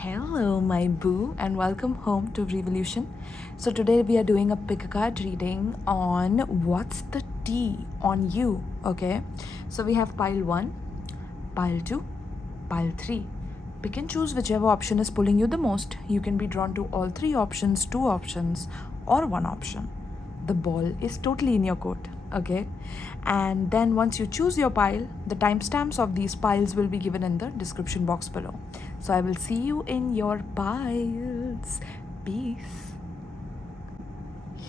Hello, my boo, and welcome home to Revolution. So, today we are doing a pick a card reading on what's the tea on you. Okay, so we have pile 1, pile 2, pile 3. Pick and choose whichever option is pulling you the most. You can be drawn to all 3 options, 2 options, or 1 option. The ball is totally in your court. Okay, and then once you choose your pile, the timestamps of these piles will be given in the description box below. So I will see you in your piles. Peace.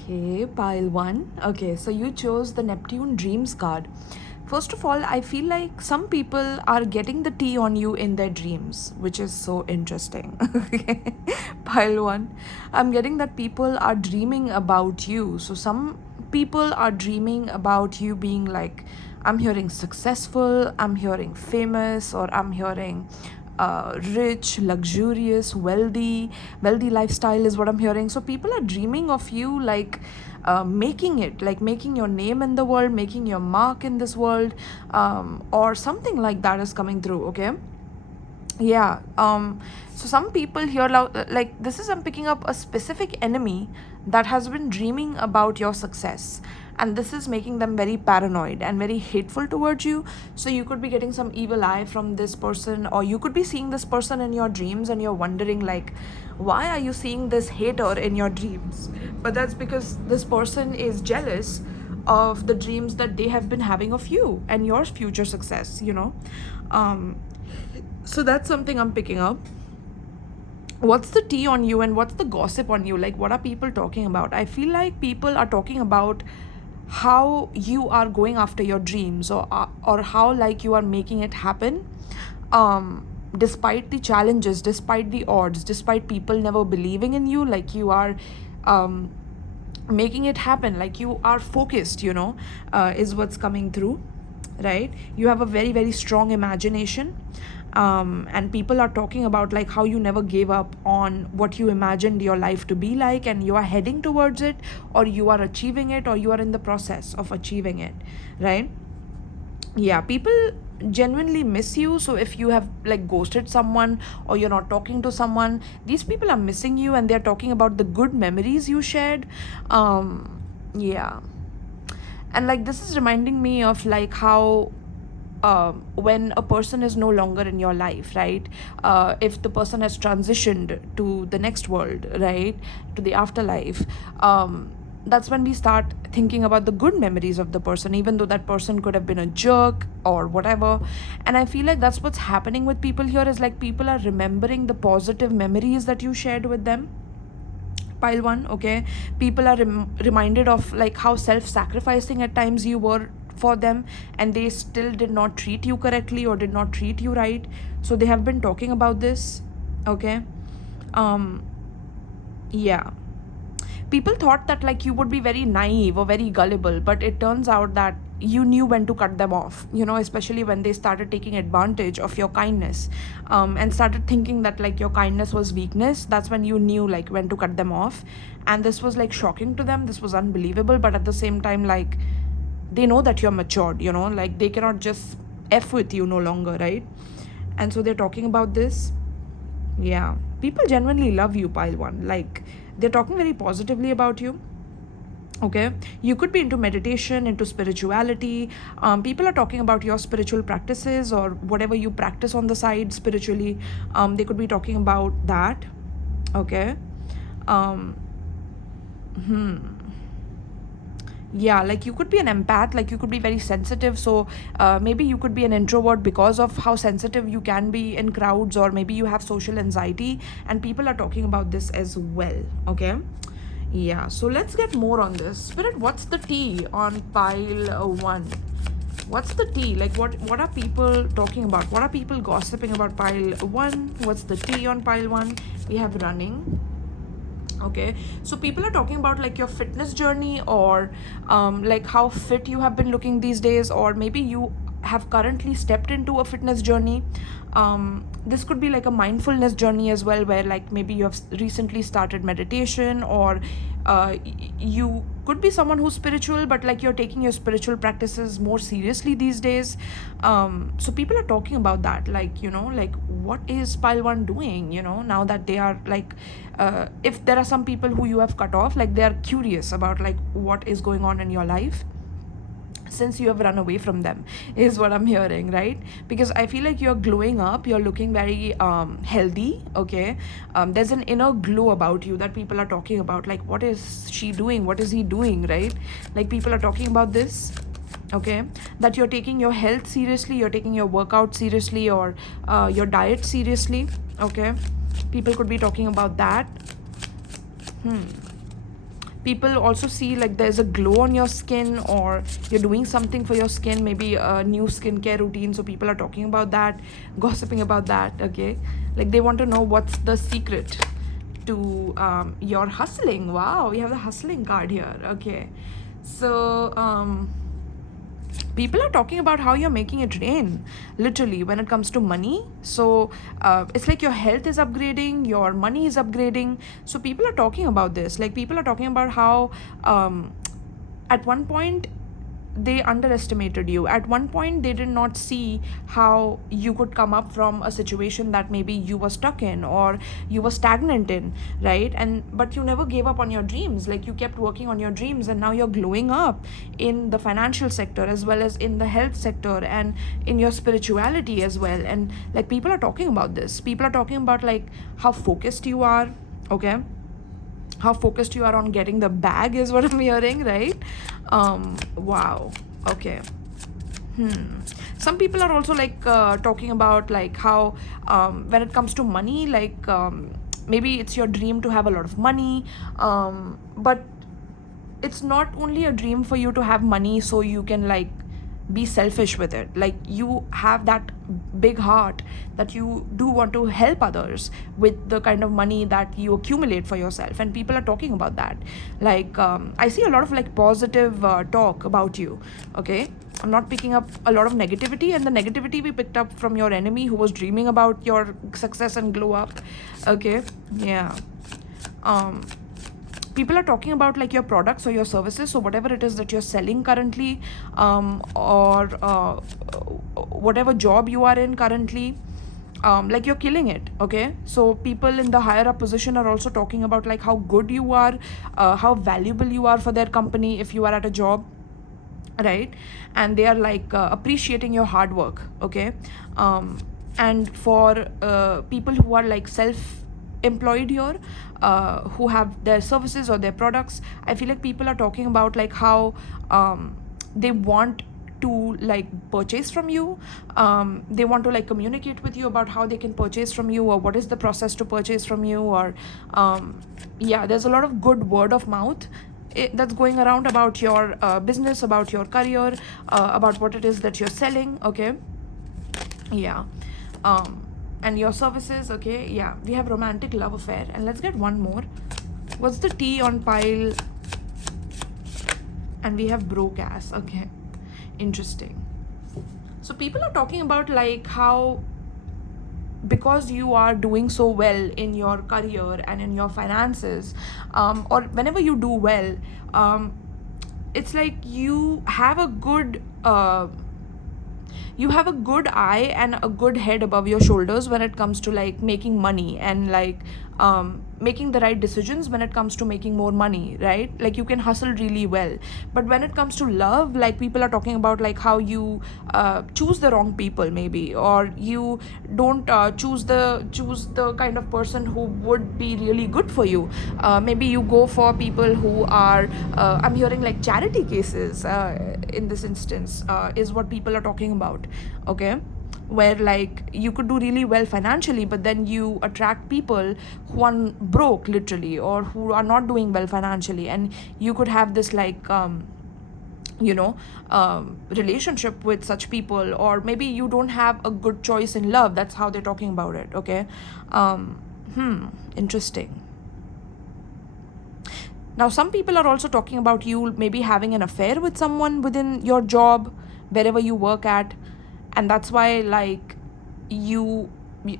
Okay, pile 1. Okay, so you chose the Neptune Dreams card. First of all, I feel like some people are getting the tea on you in their dreams, which is so interesting. Okay, pile 1. I'm getting that people are dreaming about you. So some people are dreaming about you being like, I'm hearing successful, I'm hearing famous, or I'm hearing rich, luxurious, wealthy lifestyle is what I'm hearing. So people are dreaming of you like making it, like making your name in the world, making your mark in this world, or something like that is coming through. Okay, yeah. So some people here like this is, I'm picking up a specific enemy that has been dreaming about your success, and this is making them very paranoid and very hateful towards you. So you could be getting some evil eye from this person, or you could be seeing this person in your dreams and you're wondering like, why are you seeing this hater in your dreams? But that's because this person is jealous of the dreams that they have been having of you and your future success. So that's something I'm picking up. What's the tea on you and what's the gossip on you? Like, what are people talking about? I feel like people are talking about how you are going after your dreams, or how like you are making it happen, despite the challenges, despite the odds, despite people never believing in you. Like you are making it happen, like you are focused, is what's coming through, right? You have a very very strong imagination, and people are talking about like how you never gave up on what you imagined your life to be like, and you are heading towards it, or you are achieving it, or you are in the process of achieving it, right? Yeah, people genuinely miss you. So if you have like ghosted someone, or you're not talking to someone, these people are missing you, and they're talking about the good memories you shared. Yeah, and like this is reminding me of like how when a person is no longer in your life, right? If the person has transitioned to the next world, right, to the afterlife, that's when we start thinking about the good memories of the person, even though that person could have been a jerk or whatever. And I feel like that's what's happening with people here, is like people are remembering the positive memories that you shared with them. Pile 1. Okay, people are reminded of like how self-sacrificing at times you were for them, and they still did not treat you correctly or did not treat you right. So they have been talking about this. Okay, um yeah, people thought that like you would be very naive or very gullible, but it turns out that you knew when to cut them off, especially when they started taking advantage of your kindness, and started thinking that like your kindness was weakness. That's when you knew like when to cut them off. And this was like shocking to them, this was unbelievable, but at the same time, like they know that you're matured, like they cannot just F with you no longer, right? And so they're talking about this. Yeah, people genuinely love you, pile 1. Like they're talking very positively about you. Okay, you could be into meditation, into spirituality. People are talking about your spiritual practices or whatever you practice on the side spiritually. They could be talking about that. Okay. um yeah, like you could be an empath, like you could be very sensitive. So maybe you could be an introvert because of how sensitive you can be in crowds, or maybe you have social anxiety, and people are talking about this as well. Okay, yeah, so let's get more on this. Spirit, what's the tea on pile 1? What's the tea? Like what are people talking about? What are people gossiping about pile 1? What's the tea on pile 1? We have running. Okay, so people are talking about like your fitness journey, or like how fit you have been looking these days, or maybe you have currently stepped into a fitness journey. This could be like a mindfulness journey as well, where like maybe you have recently started meditation, or you could be someone who's spiritual, but like you're taking your spiritual practices more seriously these days. So people are talking about that, like, like what is pile one doing, now that they are like, if there are some people who you have cut off, like they are curious about like what is going on in your life since you have run away from them, is what I'm hearing, right? Because I feel like you're glowing up, you're looking very healthy, okay? There's an inner glow about you that people are talking about, like what is she doing, what is he doing, right? Like people are talking about this, okay, that you're taking your health seriously, you're taking your workout seriously, or your diet seriously, okay? People could be talking about that. People also see like there's a glow on your skin, or you're doing something for your skin, maybe a new skincare routine, so people are talking about that, gossiping about that, okay? Like they want to know what's the secret to your hustling. Wow, we have the hustling card here, okay? So people are talking about how you're making it rain, literally, when it comes to money. So it's like your health is upgrading, your money is upgrading. So people are talking about this, like people are talking about how at one point they underestimated you. At one point they did not see how you could come up from a situation that maybe you were stuck in or you were stagnant in, right? But you never gave up on your dreams, like you kept working on your dreams, and now you're glowing up in the financial sector as well as in the health sector and in your spirituality as well. And like people are talking about this, people are talking about like how focused you are, okay? How focused you are on getting the bag is what I'm hearing, right? Wow, okay. Some people are also like talking about like how when it comes to money, like maybe it's your dream to have a lot of money, but it's not only a dream for you to have money so you can like be selfish with it. Like you have that big heart that you do want to help others with the kind of money that you accumulate for yourself, and people are talking about that. Like I see a lot of like positive talk about you, okay? I'm not picking up a lot of negativity, and the negativity we picked up from your enemy who was dreaming about your success and glow up, okay? Yeah. People are talking about like your products or your services, so whatever it is that you're selling currently, or whatever job you are in currently, like you're killing it, okay? So people in the higher up position are also talking about like how good you are, how valuable you are for their company if you are at a job, right? And they are like appreciating your hard work, okay? And for people who are like self-employed here, who have their services or their products, I feel like people are talking about like how they want to like purchase from you, they want to like communicate with you about how they can purchase from you, or what is the process to purchase from you, or yeah, there's a lot of good word of mouth that's going around about your business, about your career, about what it is that you're selling, okay? Yeah. And your services, okay? Yeah, we have romantic love affair, and let's get one more. What's the T on pile? And we have broke ass, okay? Interesting. So people are talking about like how because you are doing so well in your career and in your finances, or whenever you do well, it's like you have a good eye and a good head above your shoulders when it comes to like making money and like making the right decisions when it comes to making more money, right? Like you can hustle really well. But when it comes to love, like people are talking about like how you choose the wrong people maybe, or you don't choose the kind of person who would be really good for you. Maybe you go for people who are I'm hearing like charity cases in this instance, is what people are talking about, okay? Where like you could do really well financially, but then you attract people who are broke literally, or who are not doing well financially, and you could have this like relationship with such people, or maybe you don't have a good choice in love. That's how they're talking about it, okay? Interesting. Now some people are also talking about you maybe having an affair with someone within your job, wherever you work at, and that's why like you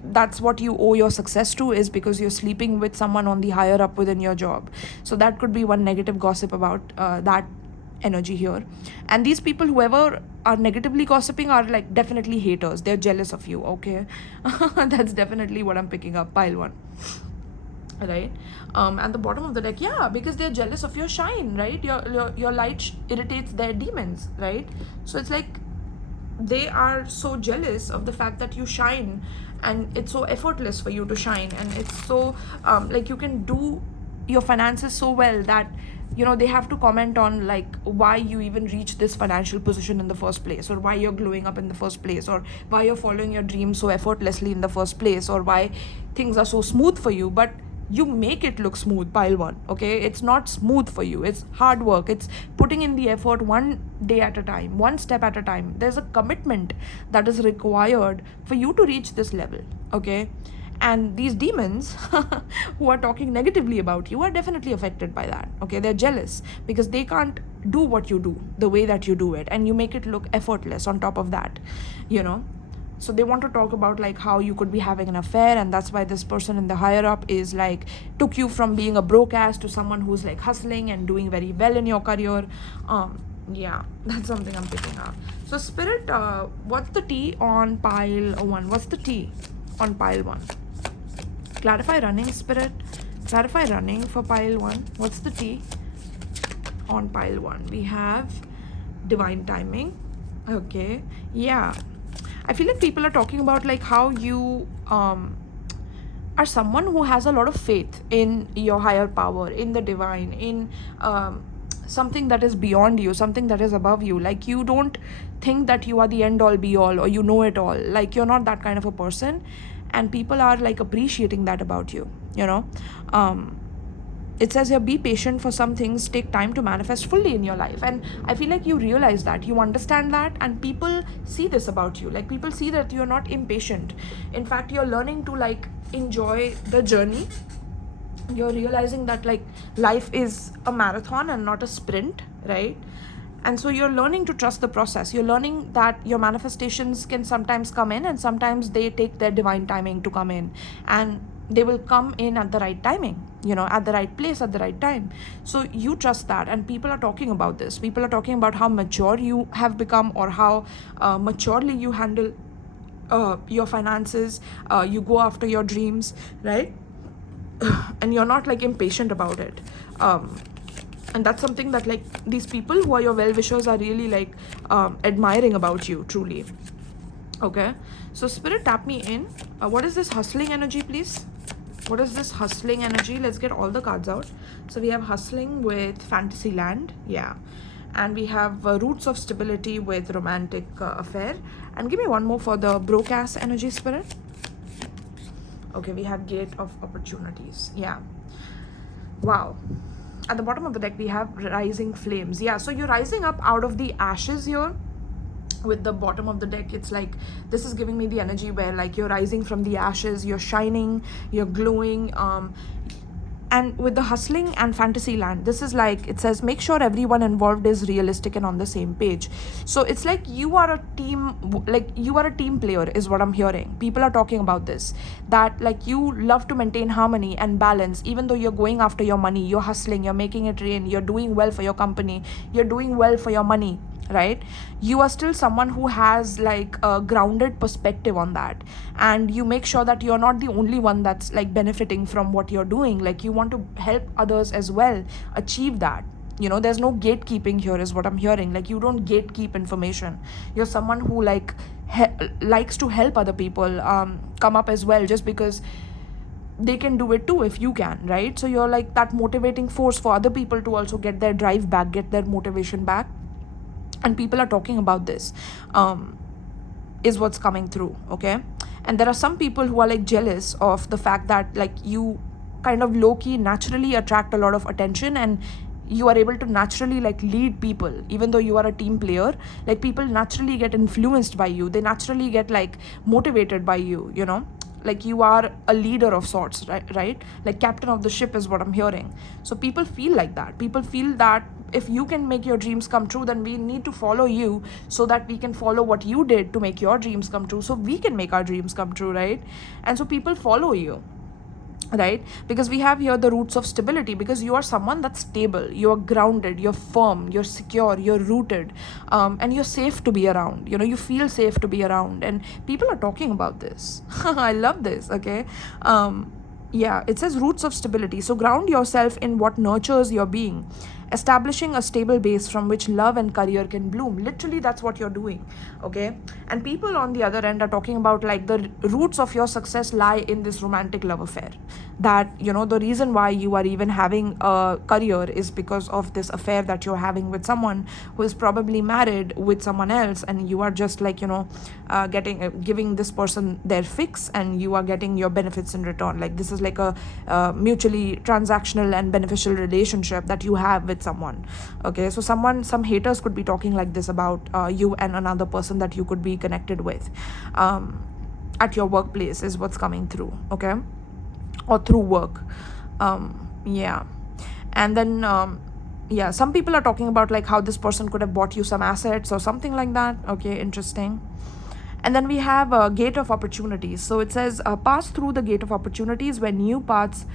that's what you owe your success to, is because you're sleeping with someone on the higher up within your job. So that could be one negative gossip about that energy here. And these people, whoever are negatively gossiping, are like definitely haters. They're jealous of you, okay? That's definitely what I'm picking up. Pile one, right? At the bottom of the deck, yeah, because they're jealous of your shine, right? Your light irritates their demons, right? So it's like they are so jealous of the fact that you shine, and it's so effortless for you to shine, and it's so like you can do your finances so well that they have to comment on like why you even reach this financial position in the first place, or why you're glowing up in the first place, or why you're following your dreams so effortlessly in the first place, or why things are so smooth for you. But you make it look smooth, pile one, okay? It's not smooth for you. It's hard work. It's putting in the effort one day at a time, one step at a time. There's a commitment that is required for you to reach this level, okay? And these demons who are talking negatively about you are definitely affected by that, okay? They're jealous because they can't do what you do the way that you do it, and you make it look effortless on top of that, so they want to talk about like how you could be having an affair, and that's why this person in the higher up is like took you from being a broke ass to someone who's like hustling and doing very well in your career. Yeah, that's something I'm picking up. So spirit, what's the tea on pile one? What's the tea on pile one? Clarify running, spirit. Clarify running for pile one. What's the tea on pile one? We have divine timing. Okay, yeah. I feel like people are talking about like how you are someone who has a lot of faith in your higher power, in the divine, in something that is beyond you, something that is above you. Like you don't think that you are the end all be all, or you know it all. Like you're not that kind of a person, and people are like appreciating that about you. It says here, be patient, for some things take time to manifest fully in your life. And I feel like you realize that, you understand that, and people see this about you. Like people see that you're not impatient. In fact, you're learning to like enjoy the journey. You're realizing that like life is a marathon and not a sprint, right? And so you're learning to trust the process. You're learning that your manifestations can sometimes come in, and sometimes they take their divine timing to come in, and they will come in at the right timing, at the right place at the right time. So you trust that, and people are talking about this. People are talking about how mature you have become, or how maturely you handle your finances. You go after your dreams, right? And you're not like impatient about it. And that's something that like these people who are your well-wishers are really like admiring about you, truly. Okay, so spirit, tap me in. What is this hustling energy, please? What is this hustling energy? Let's get all the cards out. So we have hustling with fantasy land, yeah, and we have roots of stability with romantic affair. And give me one more for the broke ass energy, spirit. Okay, we have gate of opportunities, yeah. Wow. At the bottom of the deck we have rising flames, yeah. So you're rising up out of the ashes here. With the bottom of the deck, it's like this is giving me the energy where like you're rising from the ashes, you're shining, you're glowing. And with the hustling and fantasy land, this is like, it says make sure everyone involved is realistic and on the same page. So it's like you are a team, like you are a team player is what I'm hearing. People are talking about this, that like you love to maintain harmony and balance. Even though you're going after your money, you're hustling, you're making it rain, you're doing well for your company, you're doing well for your money, right? You are still someone who has like a grounded perspective on that, and you make sure that you're not the only one that's like benefiting from what you're doing. Like you want to help others as well achieve that. There's no gatekeeping here is what I'm hearing. Like you don't gatekeep information. You're someone who like likes to help other people come up as well, just because they can do it too if you can, right? So you're like that motivating force for other people to also get their drive back, get their motivation back. And people are talking about this, is what's coming through, okay? And there are some people who are like jealous of the fact that like you kind of low-key naturally attract a lot of attention, and you are able to naturally like lead people. Even though you are a team player, like people naturally get influenced by you, they naturally get like motivated by you, like you are a leader of sorts, right? Like captain of the ship is what I'm hearing. So people feel like that. People feel that if you can make your dreams come true, then we need to follow you so that we can follow what you did to make your dreams come true, so we can make our dreams come true, right? And so people follow you, right? Because we have here the roots of stability, because you are someone that's stable, you're grounded, you're firm, you're secure, you're rooted, and you're safe to be around, you feel safe to be around, and people are talking about this. I love this. Okay. Yeah, it says roots of stability. So ground yourself in what nurtures your being, establishing a stable base from which love and career can bloom. Literally, that's what you're doing. Okay. And people on the other end are talking about like the roots of your success lie in this romantic love affair, that the reason why you are even having a career is because of this affair that you're having with someone who is probably married with someone else, and you are just like giving this person their fix, and you are getting your benefits in return. Like, this is like a mutually transactional and beneficial relationship that you have with someone. Okay. So some haters could be talking like this about you and another person that you could be connected with at your workplace, is what's coming through. Okay. Or through work. Yeah. And then yeah, some people are talking about like how this person could have bought you some assets or something like that. Okay, interesting. And then we have a gate of opportunities. So it says pass through the gate of opportunities where new paths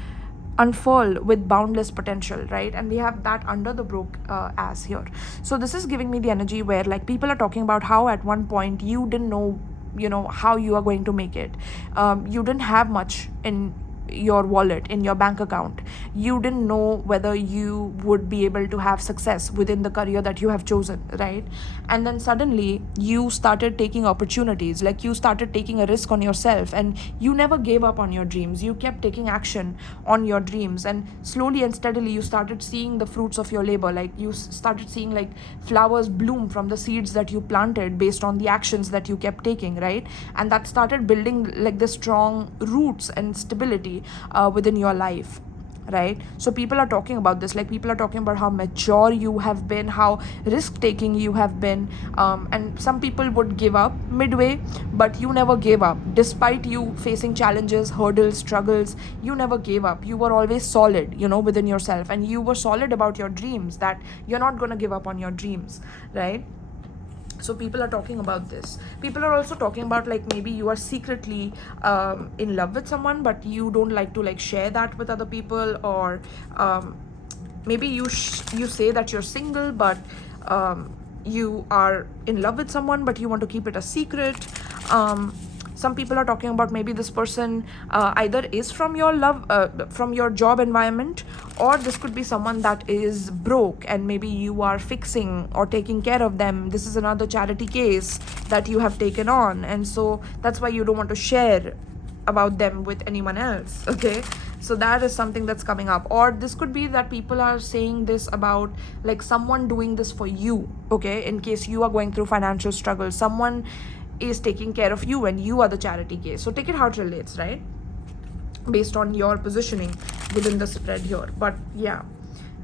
unfurl with boundless potential, right? And we have that under the broke as here. So this is giving me the energy where like people are talking about how at one point you didn't know how you are going to make it. You didn't have much in your wallet, in your bank account. You didn't know whether you would be able to have success within the career that you have chosen, right? And then suddenly you started taking opportunities, like you started taking a risk on yourself, and you never gave up on your dreams. You kept taking action on your dreams, and slowly and steadily you started seeing the fruits of your labor. Like you started seeing like flowers bloom from the seeds that you planted based on the actions that you kept taking, right? And that started building like the strong roots and stability within your life, right? So people are talking about this, like people are talking about how mature you have been, how risk taking you have been, and some people would give up midway, but you never gave up. Despite you facing challenges, hurdles, struggles, you never gave up. You were always solid, within yourself, and you were solid about your dreams, that you're not going to give up on your dreams, right? So people are talking about this. People are also talking about like maybe you are secretly in love with someone, but you don't like to like share that with other people, or maybe you say that you're single, but you are in love with someone, but you want to keep it a secret. Some people are talking about maybe this person either is from your job environment, or this could be someone that is broke and maybe you are fixing or taking care of them. This is another charity case that you have taken on, and so that's why you don't want to share about them with anyone else. Okay. So that is something that's coming up. Or this could be that people are saying this about like someone doing this for you. Okay. In case you are going through financial struggle, someone is taking care of you and you are the charity case. So take it how it relates, right? Based on your positioning within the spread here. But yeah,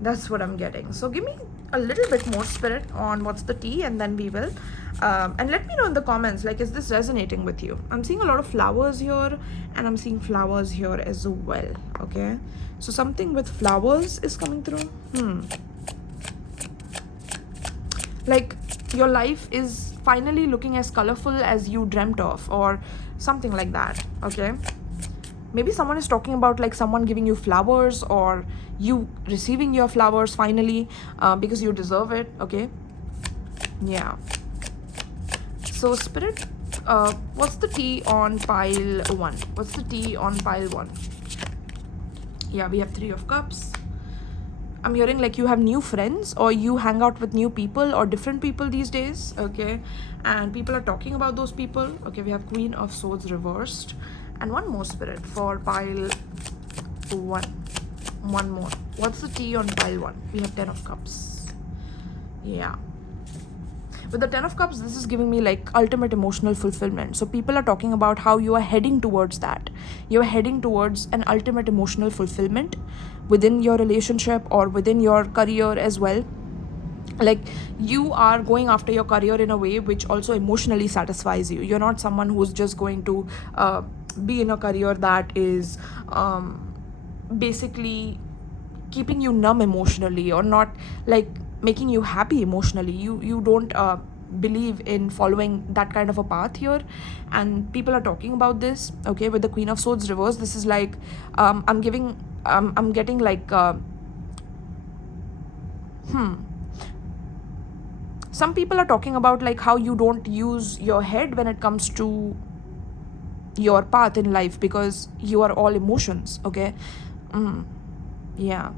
that's what I'm getting. So give me a little bit more spirit on what's the tea, and then we will and let me know in the comments, like, is this resonating with you? I'm seeing a lot of flowers here, and I'm seeing flowers here as well. Okay, so something with flowers is coming through. Like your life is finally looking as colorful as you dreamt of, or something like that. Okay, maybe someone is talking about like someone giving you flowers, or you receiving your flowers finally, because you deserve it. Okay, yeah. So spirit, what's the tea on pile 1? What's the tea on pile 1? Yeah, we have 3 of cups. I'm hearing like you have new friends, or you hang out with new people or different people these days. Okay, and people are talking about those people. Okay, we have Queen of Swords reversed, and one more spirit for pile 1. One more. What's the tea on pile 1? We have 10 of cups. Yeah. With the 10 of cups, this is giving me like ultimate emotional fulfillment. So people are talking about how you are heading towards that. You're heading towards an ultimate emotional fulfillment within your relationship or within your career as well. Like you are going after your career in a way which also emotionally satisfies you. You're not someone who's just going to be in a career that is basically keeping you numb emotionally, or not like making you happy emotionally. You don't believe in following that kind of a path here, and people are talking about this. Okay, with the Queen of Swords reverse, this is like I'm getting like some people are talking about like how you don't use your head when it comes to your path in life, because you are all emotions. Okay. Yeah.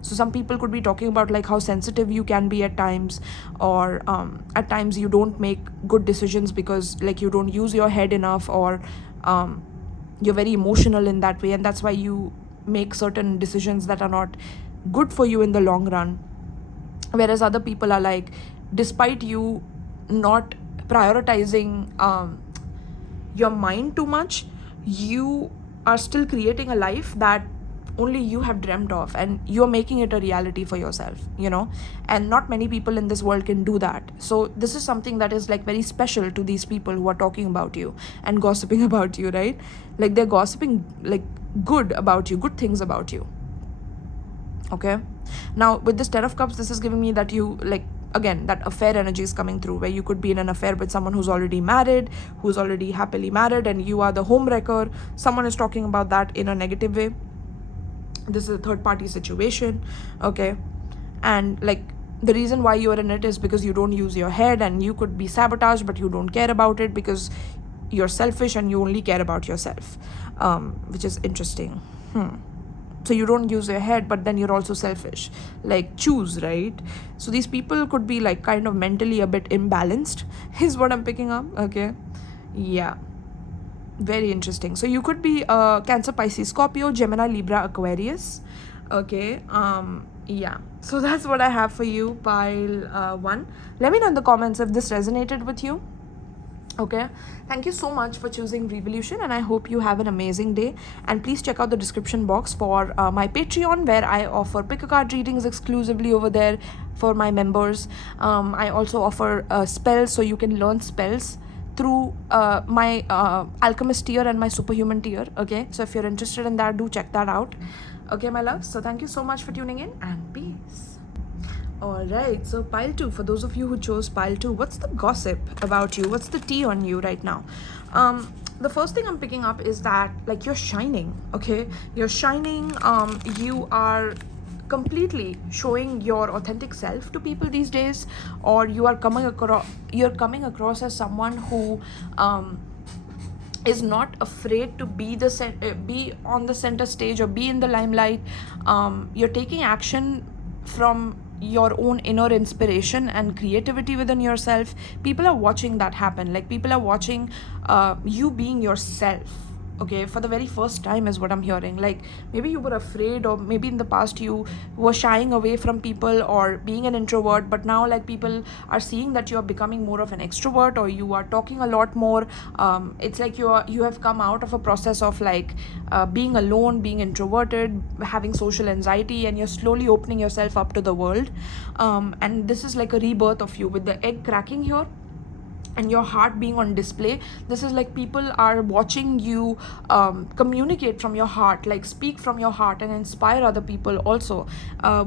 So some people could be talking about like how sensitive you can be at times, or at times you don't make good decisions because like you don't use your head enough, or you're very emotional in that way, and that's why you make certain decisions that are not good for you in the long run. Whereas other people are like, despite you not prioritizing your mind too much, you are still creating a life that only you have dreamt of, and you're making it a reality for yourself, and not many people in this world can do that. So this is something that is like very special to these people who are talking about you and gossiping about you, right? Like they're gossiping like good about you, good things about you. Okay, now with this 10 of Cups, this is giving me that you like, again, that affair energy is coming through, where you could be in an affair with someone who's already married, who's already happily married, and you are the homewrecker. Someone is talking about that in a negative way. This is a third party situation. Okay, and like the reason why you're in it is because you don't use your head, and you could be sabotaged, but you don't care about it because you're selfish and you only care about yourself, which is interesting. So you don't use your head, but then you're also selfish. Like, choose, right? So these people could be like kind of mentally a bit imbalanced is what I'm picking up. Okay, yeah, very interesting. So you could be Cancer, Pisces, Scorpio, Gemini, Libra, Aquarius. Okay, yeah, so that's what I have for you, pile 1. Let me know in the comments if this resonated with you. Okay, thank you so much for choosing Revolution, and I hope you have an amazing day. And please check out the description box for my Patreon, where I offer pick a card readings exclusively over there for my members. I also offer spells, so you can learn spells through my alchemist tier and my superhuman tier. Okay, so if you're interested in that, do check that out. Okay, my love, so thank you so much for tuning in, and peace. Alright, so pile 2, for those of you who chose pile 2, what's the gossip about you? What's the tea on you right now? The first thing I'm picking up is that like you're shining. Okay, you're shining. You are completely showing your authentic self to people these days, or you are coming across as someone who is not afraid to be on the center stage or be in the limelight. You're taking action from your own inner inspiration and creativity within yourself. People are watching that happen. Like people are watching you being yourself. Okay, for the very first time is what I'm hearing. Like maybe you were afraid, or maybe in the past you were shying away from people or being an introvert, but now like people are seeing that you are becoming more of an extrovert, or you are talking a lot more. It's like you have come out of a process of like being alone, being introverted, having social anxiety, and you're slowly opening yourself up to the world. And this is like a rebirth of you with the egg cracking here and your heart being on display. This is like people are watching you communicate from your heart, like speak from your heart and inspire other people also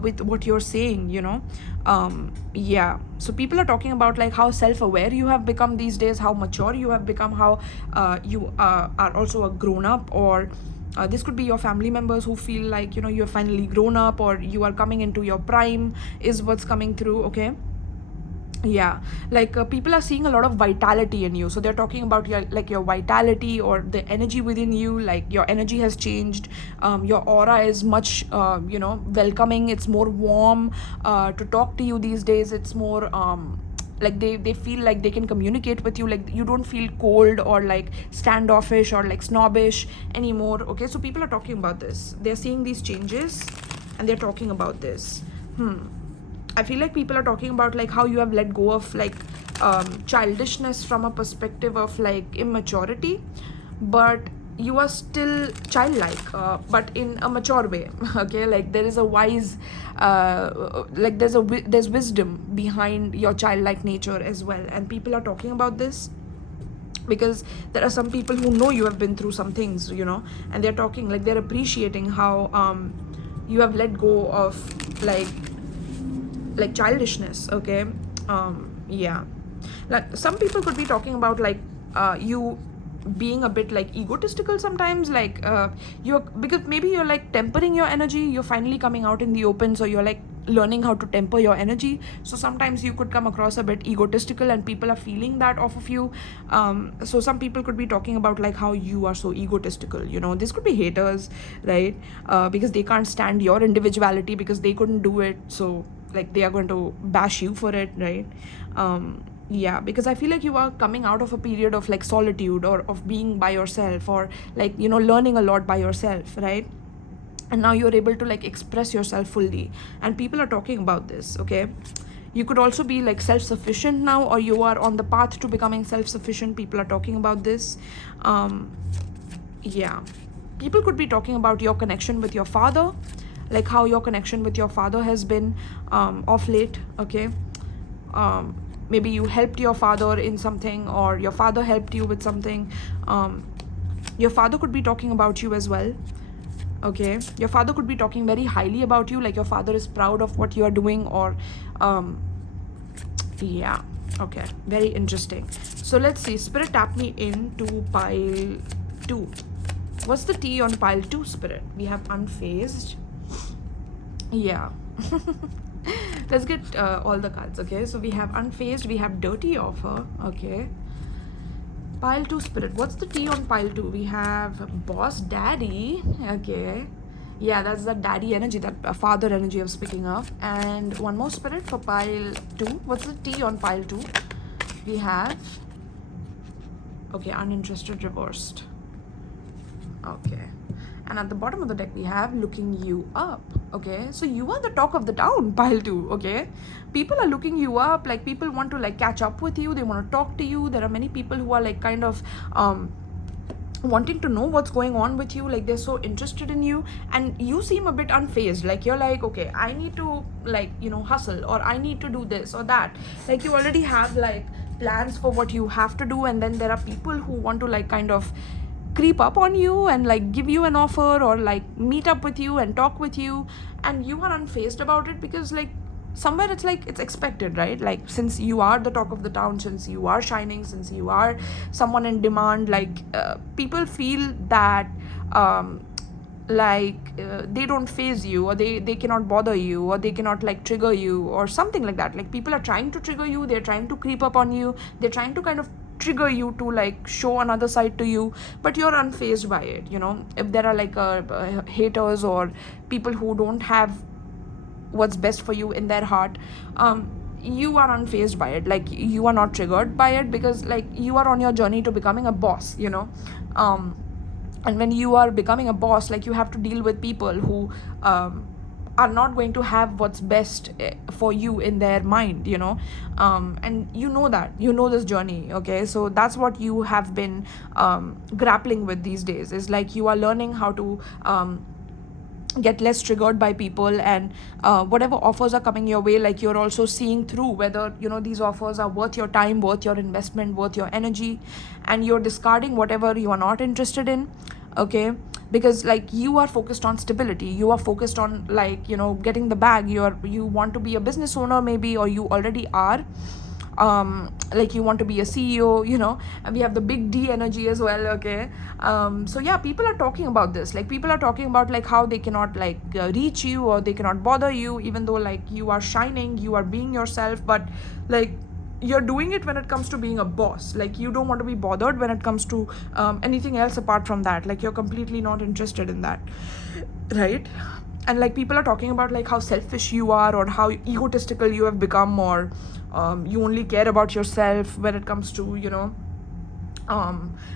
with what you're saying, yeah. So people are talking about like how self-aware you have become these days, how mature you have become, how you are also a grown-up, or this could be your family members who feel like you're finally grown up, or you are coming into your prime is what's coming through. Okay, yeah, like people are seeing a lot of vitality in you, so they're talking about your vitality or the energy within you. Like your energy has changed. Your aura is much welcoming. It's more warm to talk to you these days. It's more like they feel like they can communicate with you. Like you don't feel cold or like standoffish or like snobbish anymore. Okay, so people are talking about this. They're seeing these changes and they're talking about this. I feel like people are talking about like how you have let go of like childishness from a perspective of like immaturity, but you are still childlike, but in a mature way. Okay, like there is a wise like there's wisdom behind your childlike nature as well, and people are talking about this because there are some people who know you have been through some things, and they're talking like they're appreciating how you have let go of like like childishness, okay. Yeah, like some people could be talking about like you being a bit like egotistical sometimes, like you're, because maybe you're like tempering your energy, you're finally coming out in the open, so you're like learning how to temper your energy. So sometimes you could come across a bit egotistical and people are feeling that off of you. So some people could be talking about like how you are so egotistical, you know. This could be haters, right? Because they can't stand your individuality because they couldn't do it, so like they are going to bash you for it, right? Yeah, because I feel like you are coming out of a period of like solitude or of being by yourself, or like, you know, learning a lot by yourself, right? And now you're able to like express yourself fully, and people are talking about this, okay. You could also be like self-sufficient now, or you are on the path to becoming self-sufficient. People are talking about this. Yeah, people could be talking about your connection with your father, like how your connection with your father has been of late, okay. Maybe you helped your father in something, or your father helped you with something. Your father could be talking about you as well, okay. Your father could be talking very highly about you, like your father is proud of what you are doing, or yeah, okay, very interesting. So let's see, spirit tap me into pile 2. What's the T on pile 2, spirit? We have unfazed. Yeah. Let's get all the cards, okay. So we have unfazed, we have dirty offer, okay. Pile 2, spirit, what's the T on pile 2? We have boss daddy, okay. Yeah, that's the daddy energy, that father energy I was picking up. And one more, spirit, for pile 2. What's the T on pile 2? We have, okay, uninterested reversed, okay. And at the bottom of the deck we have looking you up, okay. So you are the talk of the town, pile 2, okay. People are looking you up, like people want to like catch up with you, they want to talk to you. There are many people who are like kind of wanting to know what's going on with you, like they're so interested in you, and you seem a bit unfazed, like you're like, okay, I need to like, you know, hustle, or I need to do this or that. Like you already have like plans for what you have to do, and then there are people who want to like kind of creep up on you and like give you an offer, or like meet up with you and talk with you, and you are unfazed about it, because like somewhere it's like it's expected, right? Like since you are the talk of the town, since you are shining, since you are someone in demand, like people feel that they don't phase you, or they cannot bother you, or they cannot like trigger you or something like that. Like people are trying to trigger you, they're trying to creep up on you, they're trying to kind of trigger you to like show another side to you, but you're unfazed by it, you know. If there are like haters or people who don't have what's best for you in their heart, you are unfazed by it, like you are not triggered by it, because like you are on your journey to becoming a boss, you know. And when you are becoming a boss, like you have to deal with people who are not going to have what's best for you in their mind, you know. And you know that, you know this journey, okay. So that's what you have been grappling with these days, is like you are learning how to get less triggered by people, and whatever offers are coming your way, like you're also seeing through whether, you know, these offers are worth your time, worth your investment, worth your energy, and you're discarding whatever you are not interested in, okay. Because like you are focused on stability, you are focused on like, you know, getting the bag. You want to be a business owner maybe, or you already are, like you want to be a CEO, you know. And we have the big D energy as well, okay. So yeah, people are talking about this, like people are talking about like how they cannot like reach you, or they cannot bother you, even though like you are shining, you are being yourself, but like you're doing it when it comes to being a boss. Like you don't want to be bothered when it comes to anything else apart from that, like you're completely not interested in that, right? And like people are talking about like how selfish you are, or how egotistical you have become, or you only care about yourself when it comes to, you know,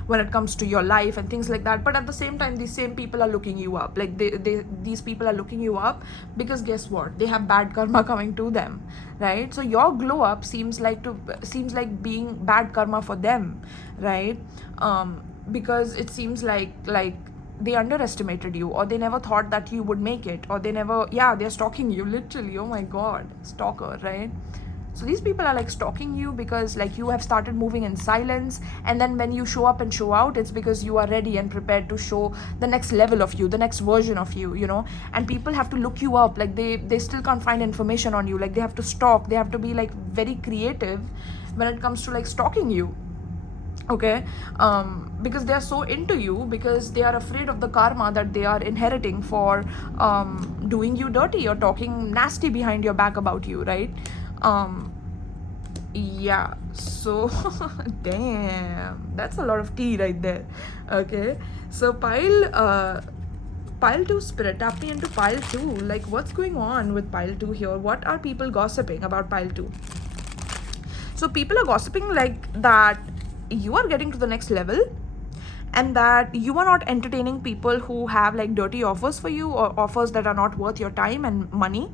when it comes to your life and things like that. But at the same time, these same people are looking you up, like these people are looking you up because guess what, they have bad karma coming to them, right? So your glow up seems like being bad karma for them, right? Because it seems like they underestimated you, or they never thought that you would make it, or they never, yeah, they're stalking you literally, oh my god, stalker, right? So these people are like stalking you because like you have started moving in silence, and then when you show up and show out, it's because you are ready and prepared to show the next level of you, the next version of you, you know. And people have to look you up, like they still can't find information on you, like they have to stalk, they have to be like very creative when it comes to like stalking you. Okay, because they are so into you, because they are afraid of the karma that they are inheriting for doing you dirty or talking nasty behind your back about you, right? um yeah, so damn, that's a lot of tea right there. Okay, so pile 2 spirit, tap me into pile 2. Like, what's going on with pile 2 here? What are people gossiping about pile 2? So people are gossiping like that you are getting to the next level, and that you are not entertaining people who have like dirty offers for you, or offers that are not worth your time and money.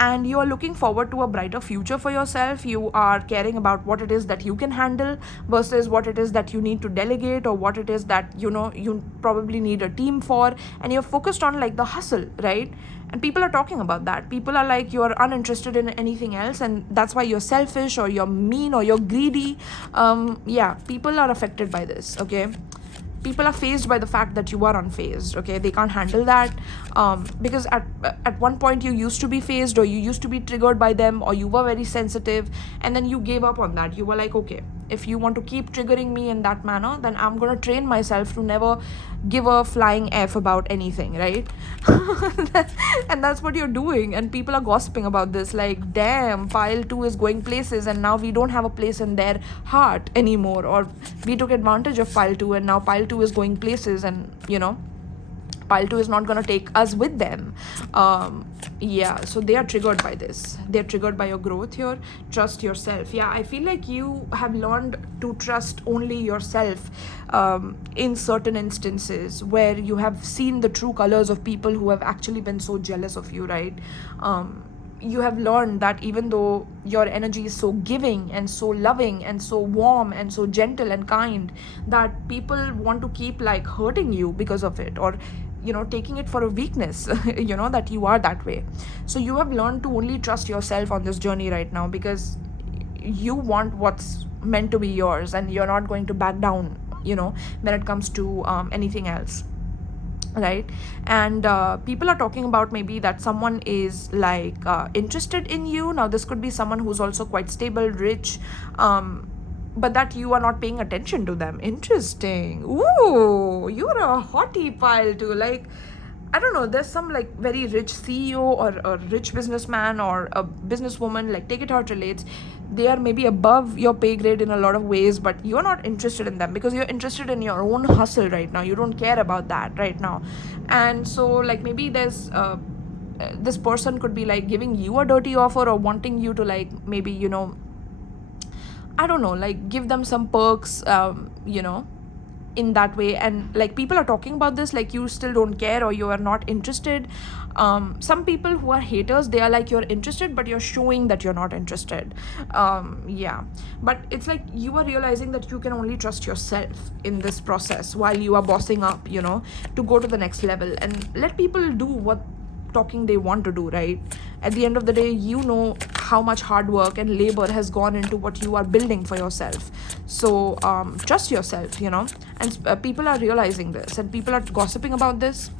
And you are looking forward to a brighter future for yourself. You are caring about what it is that you can handle versus what it is that you need to delegate, or what it is that, you know, you probably need a team for, and you're focused on like the hustle, right? And people are talking about that. People are like, you're uninterested in anything else, and that's why you're selfish, or you're mean, or you're greedy. Yeah, people are affected by this. Okay, people are phased by the fact that you are unfazed. Okay, they can't handle that, because at one point you used to be phased, or you used to be triggered by them, or you were very sensitive, and then you gave up on that. You were like, okay, if you want to keep triggering me in that manner, then I'm going to train myself to never give a flying f about anything, right? And that's what you're doing, and people are gossiping about this, like, damn, pile 2 is going places, and now we don't have a place in their heart anymore, or we took advantage of pile 2, and now pile 2 is going places, and you know, pile 2 is not going to take us with them. Yeah, so they are triggered by this. They're triggered by your growth here. Trust yourself. Yeah, I feel like you have learned to trust only yourself, in certain instances where you have seen the true colors of people who have actually been so jealous of you, right? You have learned that even though your energy is so giving and so loving and so warm and so gentle and kind, that people want to keep like hurting you because of it, or you know, taking it for a weakness, you know, that you are that way. So you have learned to only trust yourself on this journey right now, because you want what's meant to be yours, and you're not going to back down, you know, when it comes to anything else, right? And people are talking about maybe that someone is like interested in you. Now this could be someone who's also quite stable, rich, but that you are not paying attention to them. Interesting. Ooh, you're a hottie pile too. Like, I don't know, there's some like very rich CEO or a rich businessman or a businesswoman, like take it how it relates. They are maybe above your pay grade in a lot of ways, but you're not interested in them because you're interested in your own hustle right now. You don't care about that right now. And so like maybe there's this person could be like giving you a dirty offer, or wanting you to like maybe, you know, I don't know, like give them some perks, you know, in that way. And like people are talking about this, like you still don't care, or you are not interested. Some people who are haters, they are like, you're interested but you're showing that you're not interested. Yeah, but it's like you are realizing that you can only trust yourself in this process while you are bossing up, you know, to go to the next level, and let people do what talking they want to do, right? At the end of the day, you know how much hard work and labor has gone into what you are building for yourself. So trust yourself, you know. And people are realizing this, and people are gossiping about this,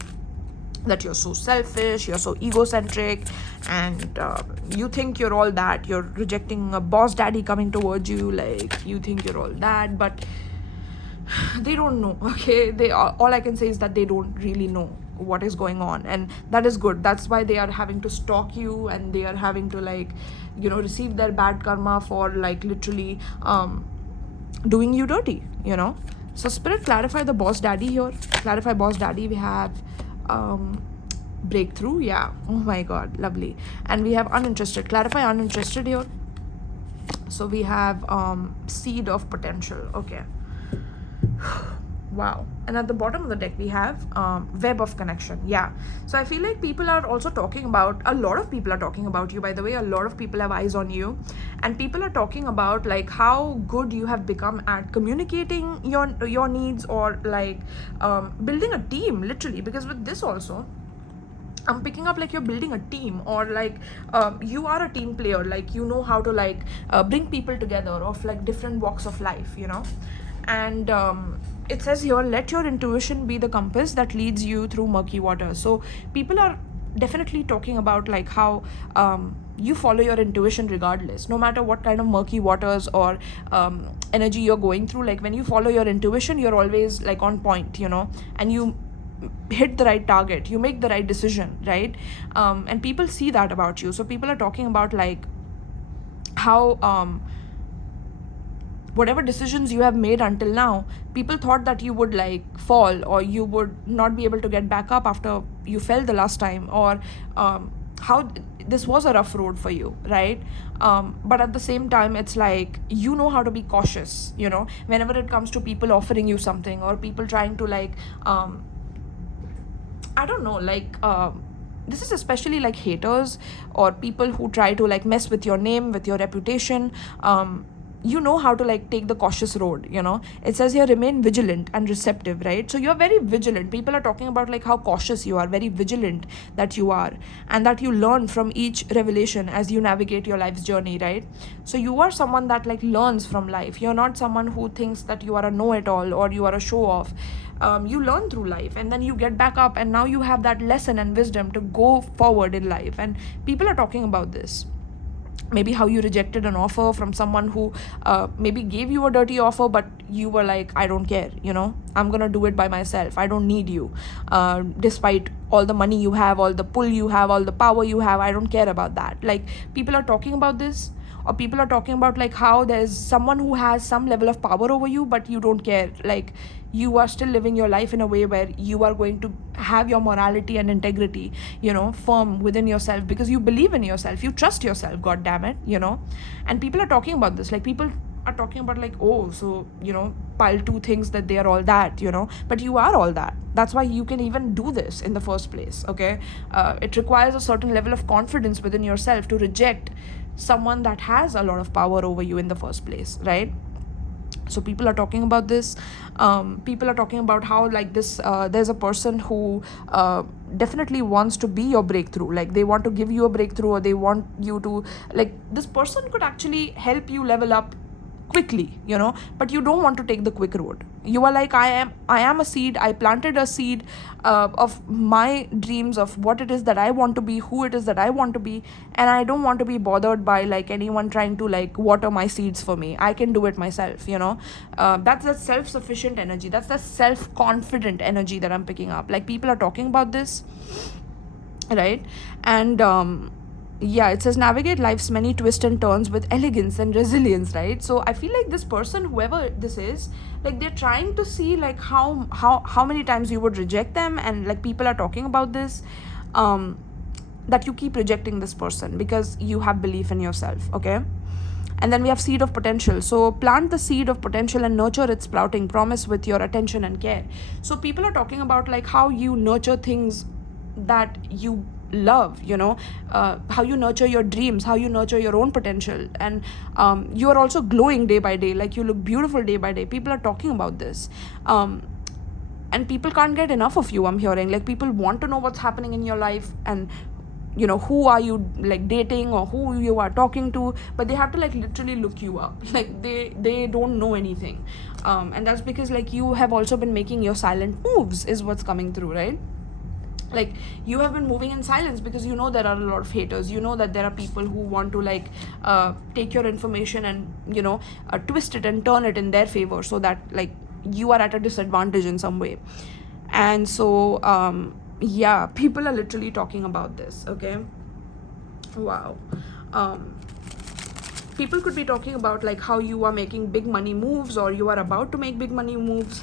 that you're so selfish, you're so egocentric, and you think you're all that. You're rejecting a boss daddy coming towards you, like you think you're all that, but they don't know. Okay, they all I can say is that they don't really know what is going on, and that is good. That's why they are having to stalk you, and they are having to like, you know, receive their bad karma for like literally doing you dirty, you know. So spirit, clarify the boss daddy here. Clarify boss daddy. We have breakthrough. Yeah, oh my god, lovely. And we have uninterested. Clarify uninterested here. So we have seed of potential. Okay. Wow. And at the bottom of the deck we have web of connection. Yeah, so I feel like people are also talking about, a lot of people are talking about you, by the way. A lot of people have eyes on you, and people are talking about like how good you have become at communicating your needs, or like building a team, literally. Because with this also, I'm picking up like you're building a team, or like you are a team player, like you know how to like bring people together of like different walks of life, you know. And it says here, let your intuition be the compass that leads you through murky water. So people are definitely talking about like how you follow your intuition regardless, no matter what kind of murky waters or energy you're going through. Like when you follow your intuition, you're always like on point, you know, and you hit the right target, you make the right decision, right? And people see that about you. So people are talking about like how whatever decisions you have made until now, people thought that you would like fall, or you would not be able to get back up after you fell the last time, or how this was a rough road for you, right? But at the same time, it's like you know how to be cautious, you know, whenever it comes to people offering you something, or people trying to like I don't know, like this is especially like haters, or people who try to like mess with your name, with your reputation. You know how to like take the cautious road, you know. It says here, remain vigilant and receptive, right? So you're very vigilant. People are talking about like how cautious you are, very vigilant that you are, and that you learn from each revelation as you navigate your life's journey, right? So you are someone that like learns from life. You're not someone who thinks that you are a know-it-all or you are a show-off. You learn through life, and then you get back up, and now you have that lesson and wisdom to go forward in life. And people are talking about this. Maybe how you rejected an offer from someone who maybe gave you a dirty offer, but you were like, I don't care, you know, I'm gonna do it by myself, I don't need you, despite all the money you have, all the pull you have, all the power you have, I don't care about that. Like people are talking about this, or people are talking about like how there's someone who has some level of power over you, but you don't care. Like you are still living your life in a way where you are going to have your morality and integrity, you know, firm within yourself, because you believe in yourself, you trust yourself, god damn it, you know. And people are talking about this, like people are talking about like, oh, so, you know, pile two things that they are all that, you know, but you are all that. That's why you can even do this in the first place, okay? It requires a certain level of confidence within yourself to reject someone that has a lot of power over you in the first place, right? So people are talking about this. People are talking about how like this there's a person who definitely wants to be your breakthrough, like they want to give you a breakthrough, or they want you to, like, this person could actually help you level up quickly, you know, but you don't want to take the quick road. You are like, I am a seed, I planted a seed of my dreams, of what it is that I want to be, who it is that I want to be, and I don't want to be bothered by like anyone trying to like water my seeds for me. I can do it myself, you know. That's that self-sufficient energy, that's the self-confident energy that I'm picking up. Like people are talking about this, right? And yeah, it says navigate life's many twists and turns with elegance and resilience, right? So I feel like this person, whoever this is, like they're trying to see like how many times you would reject them, and like people are talking about this, that you keep rejecting this person because you have belief in yourself, okay? And then we have seed of potential. So plant the seed of potential and nurture its sprouting promise with your attention and care. So people are talking about like how you nurture things that you love, you know, how you nurture your dreams, how you nurture your own potential. And you are also glowing day by day, like you look beautiful day by day. People are talking about this, and people can't get enough of you, I'm hearing. Like people want to know what's happening in your life, and you know, who are you like dating, or who you are talking to, but they have to like literally look you up. Like they don't know anything, and that's because like you have also been making your silent moves, is what's coming through, right? Like you have been moving in silence because you know there are a lot of haters, you know that there are people who want to like take your information and, you know, twist it and turn it in their favor, so that like you are at a disadvantage in some way. And so yeah, people are literally talking about this, okay? Wow. People could be talking about like how you are making big money moves, or you are about to make big money moves,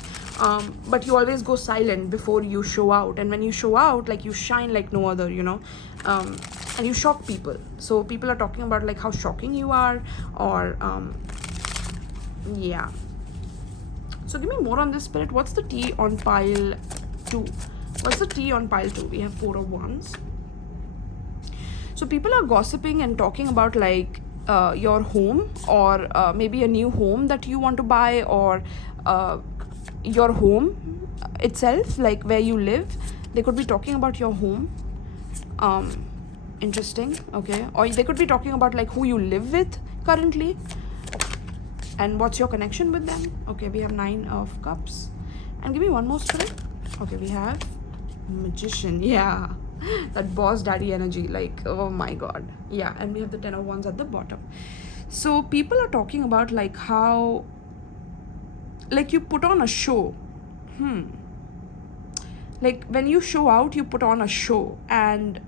but you always go silent before you show out. And when you show out, like you shine like no other, you know, and you shock people. So people are talking about like how shocking you are, or yeah. So give me more on this, Spirit. What's the T on pile 2? What's the T on pile 2? We have 4 of Wands. So people are gossiping and talking about like your home, or maybe a new home that you want to buy, or your home itself, like where you live. They could be talking about your home. um interesting. Okay, or they could be talking about like who you live with currently and what's your connection with them. Okay, we have 9 of cups, and give me one more spirit. Okay, we have magician. Yeah, that boss daddy energy, like, oh my god. Yeah, and we have the 10 of wands at the bottom. So people are talking about like how, like, you put on a show. Like when you show out, you put on a show. And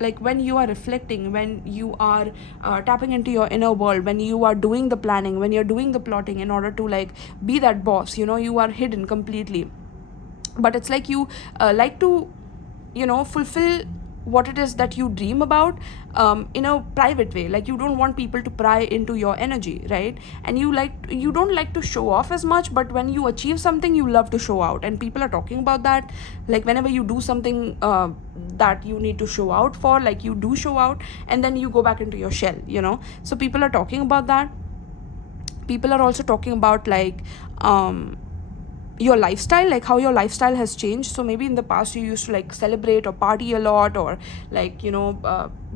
like when you are reflecting, when you are tapping into your inner world, when you are doing the planning, when you're doing the plotting in order to like be that boss, you are hidden completely. But it's like you like to fulfill what it is that you dream about, in a private way. Like you don't want people to pry into your energy, right? And you don't like to show off as much, but when you achieve something, you love to show out. And people are talking about that, like whenever you do something that you need to show out for, like you do show out, and then you go back into your shell. So people are talking about that. People are also talking about like your lifestyle, like how your lifestyle has changed. So maybe in the past you used to like celebrate or party a lot, or like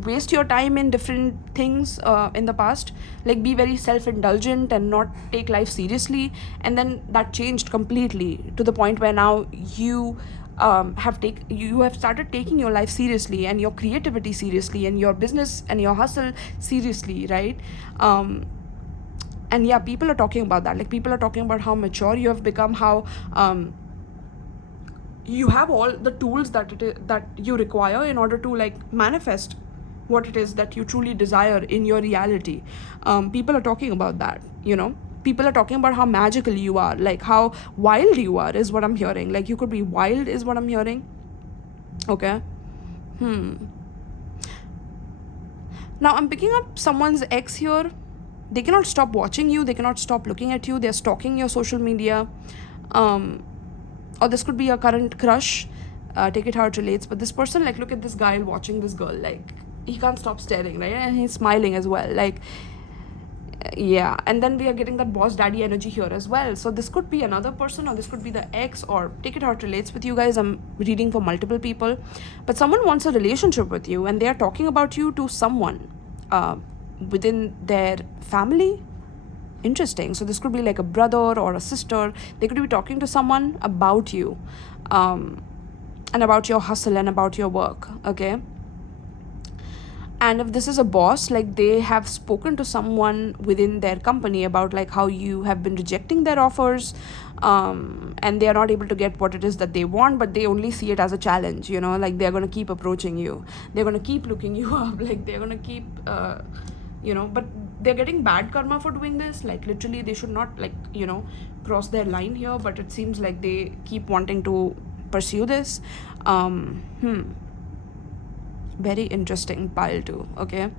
waste your time in different things in the past, like be very self-indulgent and not take life seriously. And then that changed completely to the point where now you have started taking your life seriously, and your creativity seriously, and your business and your hustle seriously, right? And yeah, people are talking about that. Like people are talking about how mature you have become, how you have all the tools that you require in order to like manifest what it is that you truly desire in your reality. People are talking about that. People are talking about how magical you are, like how wild you are is what I'm hearing. Like you could be wild is what I'm hearing. Okay. Now I'm picking up someone's ex here. They cannot stop watching you, they cannot stop looking at you, they're stalking your social media. Or this could be a current crush. Take it how it relates. But this person, like, look at this guy watching this girl, like he can't stop staring, right? And he's smiling as well, like, yeah. And then we are getting that boss daddy energy here as well. So this could be another person, or this could be the ex, or take it how it relates with you guys. I'm reading for multiple people, but someone wants a relationship with you, and they are talking about you to someone within their family. Interesting. So this could be like a brother or a sister. They could be talking to someone about you, and about your hustle and about your work. Okay. And if this is a boss, like they have spoken to someone within their company about like how you have been rejecting their offers, and they are not able to get what it is that they want, but they only see it as a challenge. Like they're going to keep approaching you, they're going to keep looking you up, like they're going to keep but they're getting bad karma for doing this. Like literally they should not like cross their line here, but it seems like they keep wanting to pursue this. Very interesting, pile 2. Okay.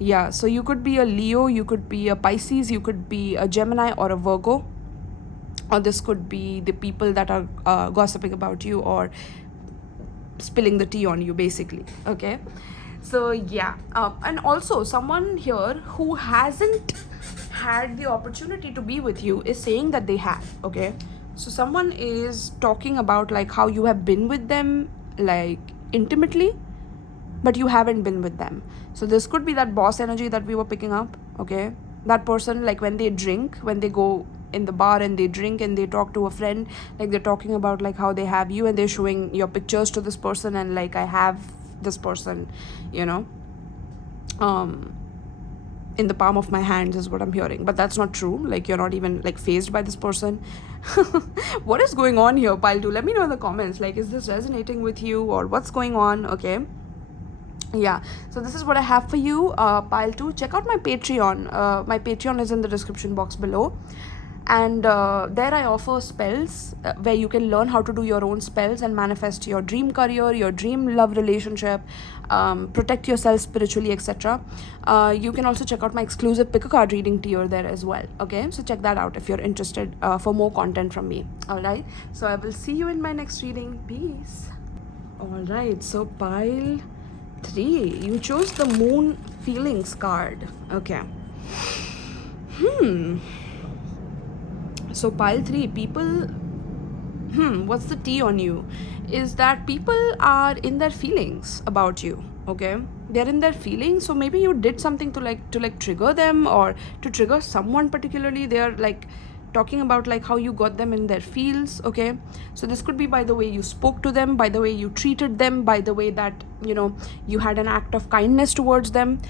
Yeah, so you could be a Leo, you could be a Pisces, you could be a Gemini or a Virgo, or this could be the people that are gossiping about you or spilling the tea on you, basically. Okay. So yeah, and also someone here who hasn't had the opportunity to be with you is saying that they have. Okay. So someone is talking about like how you have been with them, like intimately, but you haven't been with them. So this could be that boss energy that we were picking up. Okay. That person, like when they drink, when they go in the bar and they drink and they talk to a friend, like they're talking about like how they have you, and they're showing your pictures to this person, and like I have this person, in the palm of my hands is what I'm hearing. But that's not true. Like you're not even like fazed by this person. What is going on here, pile 2? Let me know in the comments. Like, is this resonating with you, or what's going on? Okay. Yeah, so this is what I have for you, pile 2. Check out my Patreon. My Patreon is in the description box below, and there I offer spells where you can learn how to do your own spells and manifest your dream career, your dream love relationship, protect yourself spiritually, etc. You can also check out my exclusive pick a card reading tier there as well. Okay, so check that out if you're interested for more content from me. All right, so I will see you in my next reading. Peace. All right, so pile 3, you chose the moon feelings card. Okay. So pile 3, people, what's the tea on you? is that people are in their feelings about you. Okay, they're in their feelings, so maybe you did something to trigger them, or to trigger someone particularly. They're like talking about like how you got them in their feels. Okay, so this could be by the way you spoke to them, by the way you treated them, by the way that you had an act of kindness towards them.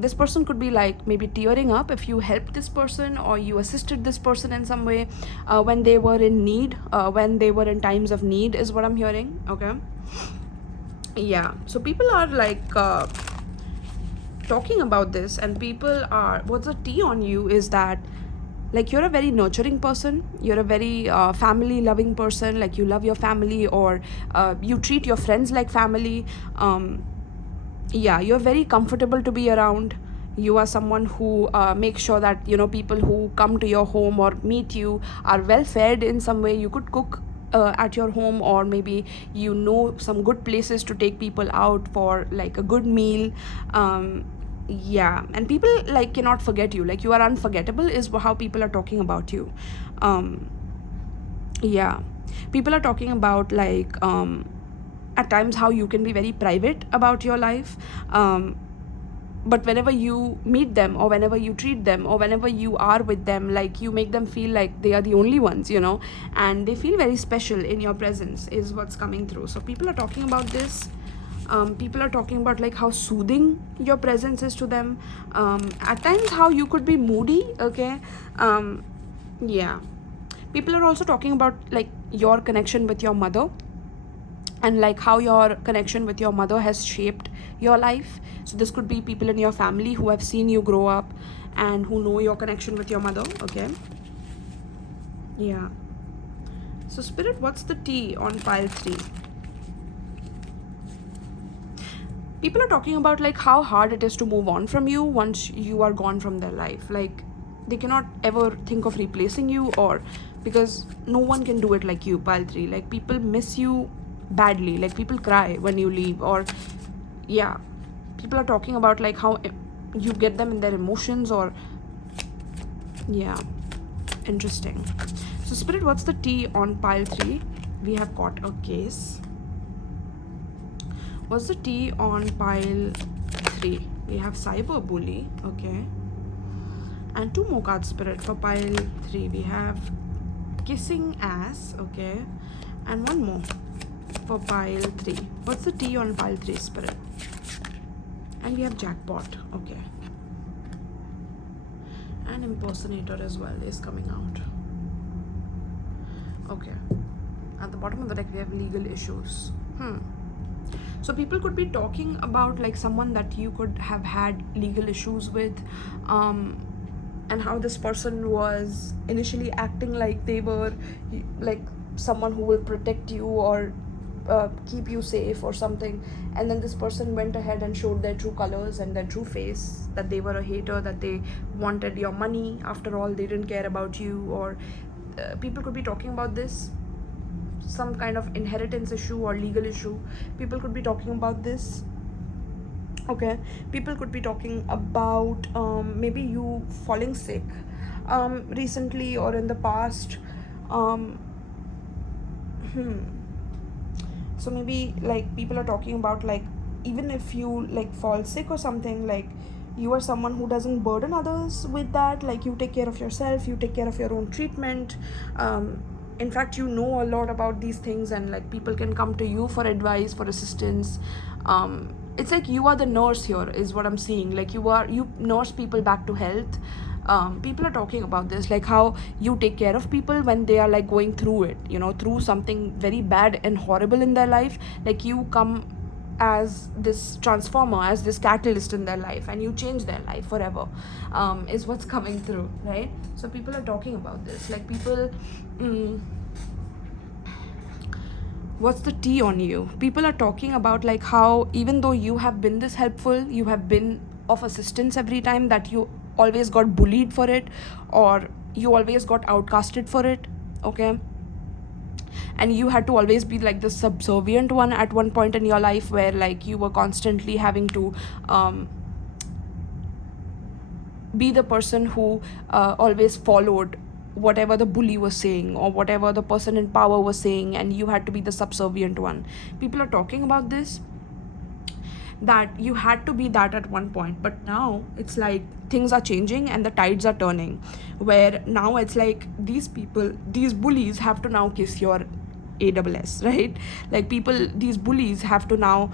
This person could be like maybe tearing up if you helped this person or you assisted this person in some way when they were in need, when they were in times of need, is what I'm hearing. Okay, yeah, so people are like talking about this, and people are, what's the tea on you is that like you're a very nurturing person, you're a very family loving person, like you love your family, or you treat your friends like family. Yeah, you're very comfortable to be around. You are someone who makes sure that people who come to your home or meet you are well fed in some way. You could cook at your home, or maybe some good places to take people out for like a good meal. Yeah, and people like cannot forget you, like you are unforgettable is how people are talking about you. Yeah, people are talking about like at times how you can be very private about your life, but whenever you meet them, or whenever you treat them, or whenever you are with them, like you make them feel like they are the only ones, and they feel very special in your presence, is what's coming through. So people are talking about this. People are talking about like how soothing your presence is to them. At times how you could be moody. Okay, yeah, people are also talking about like your connection with your mother, and like how your connection with your mother has shaped your life. So this could be people in your family who have seen you grow up and who know your connection with your mother. Okay, yeah, so spirit, what's the tea on pile 3? People are talking about like how hard it is to move on from you once you are gone from their life. Like they cannot ever think of replacing you, or because no one can do it like you, pile 3. Like people miss you badly, like people cry when you leave, or yeah, people are talking about like how you get them in their emotions, or yeah, interesting. So spirit, what's the tea on pile 3? We have got a case. What's the tea on pile 3? We have cyberbully. Okay, and 2 more cards, spirit, for pile 3. We have kissing ass. Okay, and 1 more for pile 3. What's the tea on pile 3, spirit? And we have jackpot. Okay, and impersonator as well is coming out. Okay, at the bottom of the deck we have legal issues. So people could be talking about like someone that you could have had legal issues with, and how this person was initially acting like they were like someone who will protect you, or keep you safe or something, and then this person went ahead and showed their true colors and their true face, that they were a hater, that they wanted your money. After all, they didn't care about you. Or people could be talking about this, some kind of inheritance issue or legal issue. People could be talking about this. Okay, people could be talking about maybe you falling sick recently or in the past. So maybe like people are talking about like even if you like fall sick or something, like you are someone who doesn't burden others with that. Like you take care of yourself, you take care of your own treatment. In fact, you know a lot about these things, and like people can come to you for advice, for assistance. It's like you are the nurse here, is what I'm seeing. Like you nurse people back to health. People are talking about this, like how you take care of people when they are like going through it, through something very bad and horrible in their life. Like you come as this transformer, as this catalyst in their life, and you change their life forever, is what's coming through, right? So people are talking about this, like people what's the tea on you? People are talking about like how even though you have been this helpful, you have been of assistance every time, that you always got bullied for it, or you always got outcasted for it. Okay, and you had to always be like the subservient one at one point in your life, where like you were constantly having to be the person who always followed whatever the bully was saying or whatever the person in power was saying, and you had to be the subservient one. People are talking about this, that you had to be that at one point, but now it's like things are changing and the tides are turning, where now it's like these people, these bullies have to now kiss your AWS, right? Like people, these bullies have to now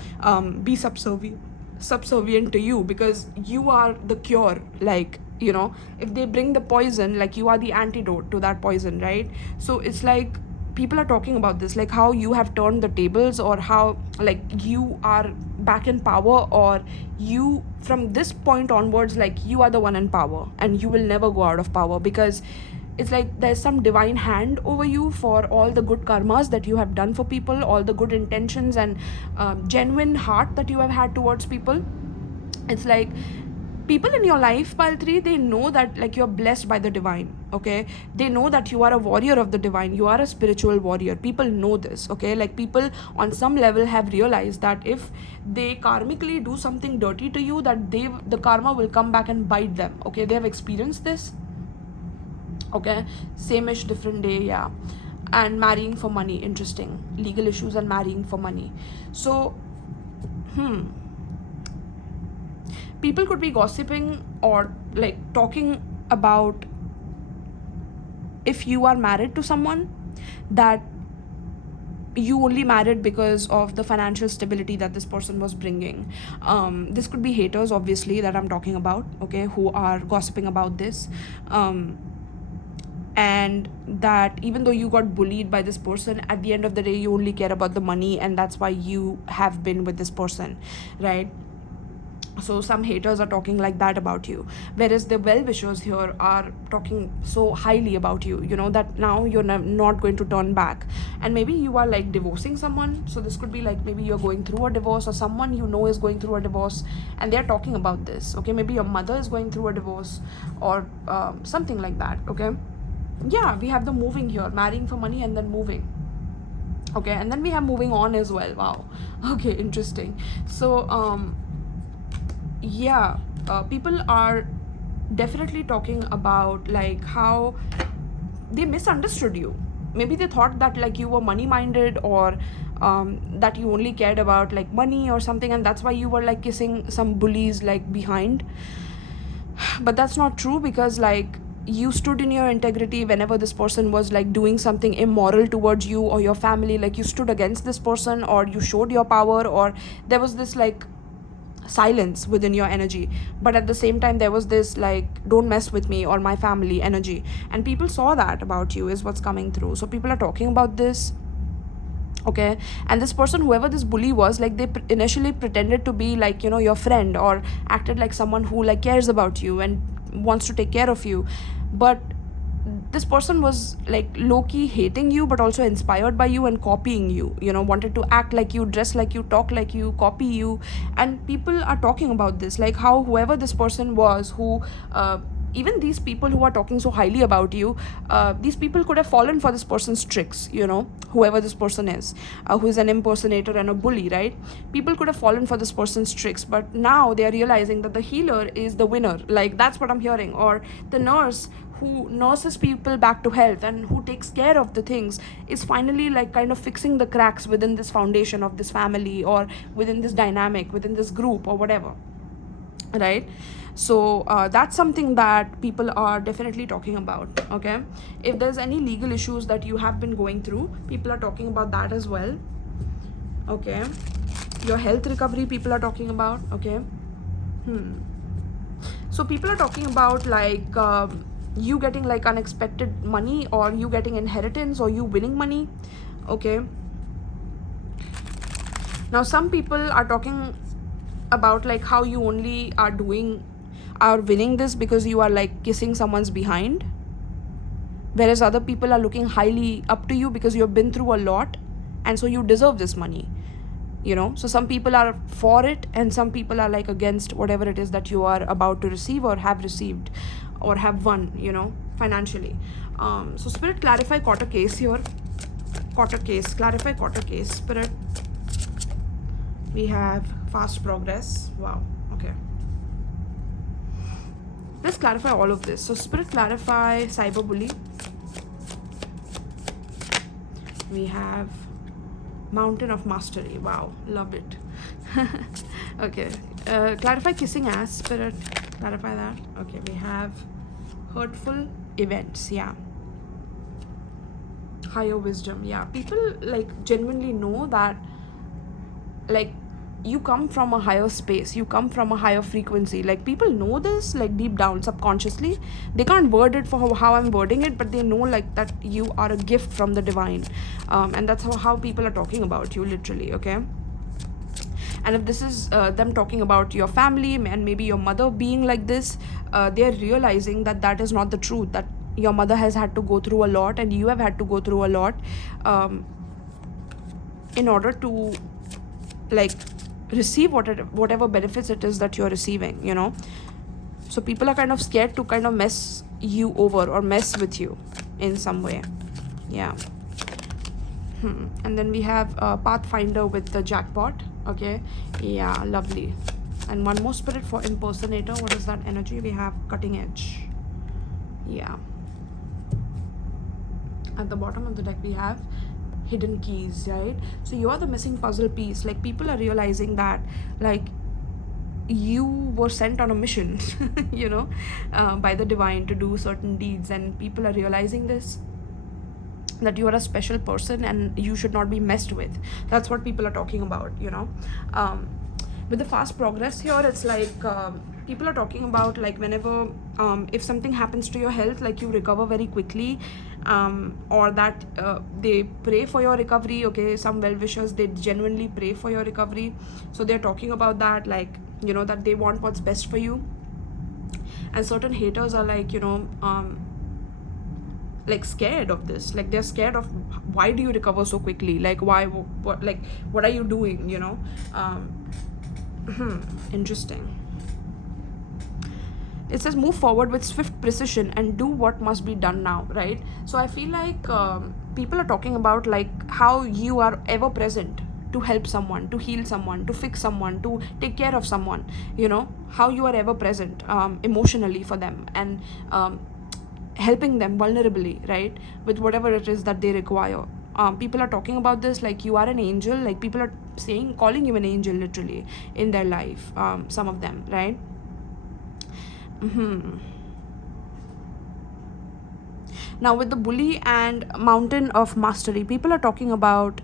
be subservient to you, because you are the cure. Like, you know, if they bring the poison, like you are the antidote to that poison, right? So it's like people are talking about this, like how you have turned the tables, or how like you are back in power, or you from this point onwards, like you are the one in power and you will never go out of power, because it's like there's some divine hand over you for all the good karmas that you have done for people, all the good intentions and genuine heart that you have had towards people. It's like people in your life, pile 3, they know that like you're blessed by the divine, okay? They know that you are a warrior of the divine, you are a spiritual warrior. People know this, okay? Like people on some level have realized that if they karmically do something dirty to you, that the karma will come back and bite them, okay? They have experienced this, okay? Same-ish, different day, yeah. And marrying for money, interesting. Legal issues and marrying for money. So people could be gossiping or like talking about, if you are married to someone, that you only married because of the financial stability that this person was bringing. This could be haters, obviously, that I'm talking about, okay, who are gossiping about this. And that even though you got bullied by this person, at the end of the day you only care about the money, and that's why you have been with this person, right? So some haters are talking like that about you, whereas the well-wishers here are talking so highly about you, you know, that now you're not going to turn back. And maybe you are like divorcing someone, so this could be like maybe you're going through a divorce, or someone you know is going through a divorce, and they're talking about this, okay? Maybe your mother is going through a divorce, or something like that, okay? Yeah, we have the moving here, marrying for money and then moving, okay? And then we have moving on as well. Wow. Okay, interesting. So yeah, people are definitely talking about like how they misunderstood you. Maybe they thought that like you were money minded, or that you only cared about like money or something, and that's why you were like kissing some bullies like behind. But that's not true, because like you stood in your integrity whenever this person was like doing something immoral towards you or your family. Like you stood against this person, or you showed your power, or there was this like silence within your energy, but at the same time there was this like don't mess with me or my family energy, and people saw that about you, is what's coming through. So people are talking about this, okay? And this person, whoever this bully was, like they initially pretended to be like, you know, your friend, or acted like someone who like cares about you and wants to take care of you, but this person was like low-key hating you, but also inspired by you and copying you, you know, wanted to act like you, dress like you, talk like you, copy you. And people are talking about this, like how whoever this person was, who even these people who are talking so highly about you, these people could have fallen for this person's tricks, you know, whoever this person is, who is an impersonator and a bully, right? People could have fallen for this person's tricks, but now they are realizing that the healer is the winner. Like that's what I'm hearing. Or the nurse who nurses people back to health and who takes care of the things is finally like kind of fixing the cracks within this foundation of this family, or within this dynamic, within this group, or whatever, right? So that's something that people are definitely talking about, okay? If there's any legal issues that you have been going through, people are talking about that as well, okay? Your health recovery, people are talking about, okay? So people are talking about like you getting like unexpected money, or you getting inheritance, or you winning money, okay? Now some people are talking about like how you only are winning this because you are like kissing someone's behind, whereas other people are looking highly up to you because you've been through a lot, and so you deserve this money, you know? So some people are for it, and some people are like against whatever it is that you are about to receive, or have received, or have won, you know, financially. So spirit, clarify quarter case here. Quarter case, clarify quarter case, spirit. We have fast progress. Wow, okay. Let's clarify all of this. So spirit, clarify cyberbully. We have Mountain of Mastery. Wow, love it. Okay. Clarify kissing ass, spirit. Clarify that. Okay, we have hurtful events. Yeah. Higher wisdom. Yeah. People like genuinely know that, like, you come from a higher space, you come from a higher frequency. Like, people know this, like, deep down, subconsciously. They can't word it for how I'm wording it, but they know, like, that you are a gift from the divine. And that's how people are talking about you, literally. Okay. And if this is them talking about your family and maybe your mother being like this, they're realizing that that is not the truth, that your mother has had to go through a lot and you have had to go through a lot, in order to, like, receive whatever benefits it is that you're receiving, so people are kind of scared to kind of mess you over or mess with you in some way. Yeah. And then we have Pathfinder with the jackpot. Okay. Yeah, lovely. And one more spirit for impersonator. What is that energy? We have cutting edge. Yeah. At the bottom of the deck we have hidden keys, right? So you are the missing puzzle piece. Like, people are realizing that, like, you were sent on a mission by the divine to do certain deeds, and people are realizing this, that you are a special person and you should not be messed with. That's what people are talking about. With the fast progress here, it's like, people are talking about, like, whenever if something happens to your health, like, you recover very quickly, or that they pray for your recovery. Okay, some well-wishers, they genuinely pray for your recovery, so they're talking about that, like, that they want what's best for you. And certain haters are like, like, scared of this. Like, they're scared of, why do you recover so quickly? Like, why, what are you doing? Interesting. It says move forward with swift precision and do what must be done now, right? So I feel like people are talking about, like, how you are ever present to help someone, to heal someone, to fix someone, to take care of someone, how you are ever present emotionally for them, and helping them vulnerably, right, with whatever it is that they require. People are talking about this, like, you are an angel. Like, people are calling you an angel, literally, in their life, some of them, right? Now, with the bully and Mountain of Mastery, people are talking about,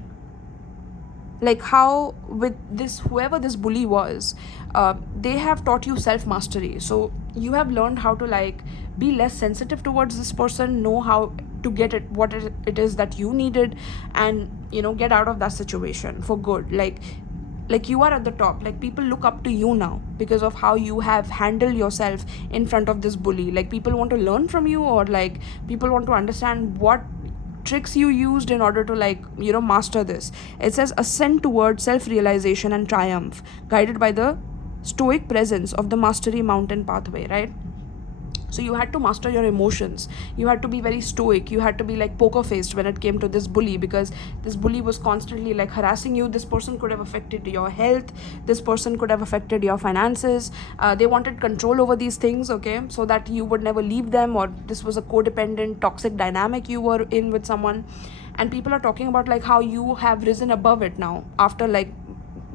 like, how with this, whoever this bully was, they have taught you self-mastery. So you have learned how to, like, be less sensitive towards this person, know how to get it, what it is that you needed, and get out of that situation for good. Like you are at the top. Like, people look up to you now because of how you have handled yourself in front of this bully. Like, people want to learn from you, or, like, people want to understand what tricks you used in order to, like, master this. It says ascend towards self-realization and triumph, guided by the stoic presence of the mastery mountain pathway, right? So you had to master your emotions. You had to be very stoic. You had to be, like, poker faced when it came to this bully, because this bully was constantly, like, harassing you. This person could have affected your health. This person could have affected your finances. They wanted control over these things, okay, so that you would never leave them, or this was a codependent, toxic dynamic you were in with someone. And people are talking about, like, how you have risen above it now after, like,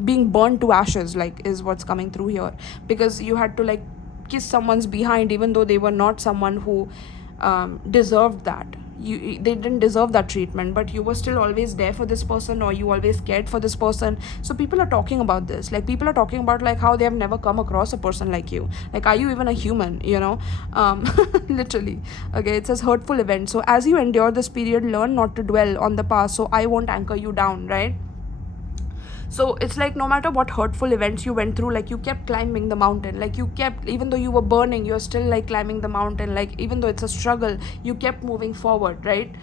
being burned to ashes, like, is what's coming through here, because you had to, like, kiss someone's behind, even though they were not someone who deserved that. They didn't deserve that treatment, but you were still always there for this person, or you always cared for this person. So people are talking about this. Like, people are talking about, like, how they have never come across a person like you. Like, are you even a human? Literally. Okay, it says hurtful event. So as you endure this period, learn not to dwell on the past, so I won't anchor you down, right? So it's like, no matter what hurtful events you went through, like, you kept climbing the mountain. Like, you kept, even though you were burning, you're still, like, climbing the mountain. Like, even though it's a struggle, you kept moving forward, right?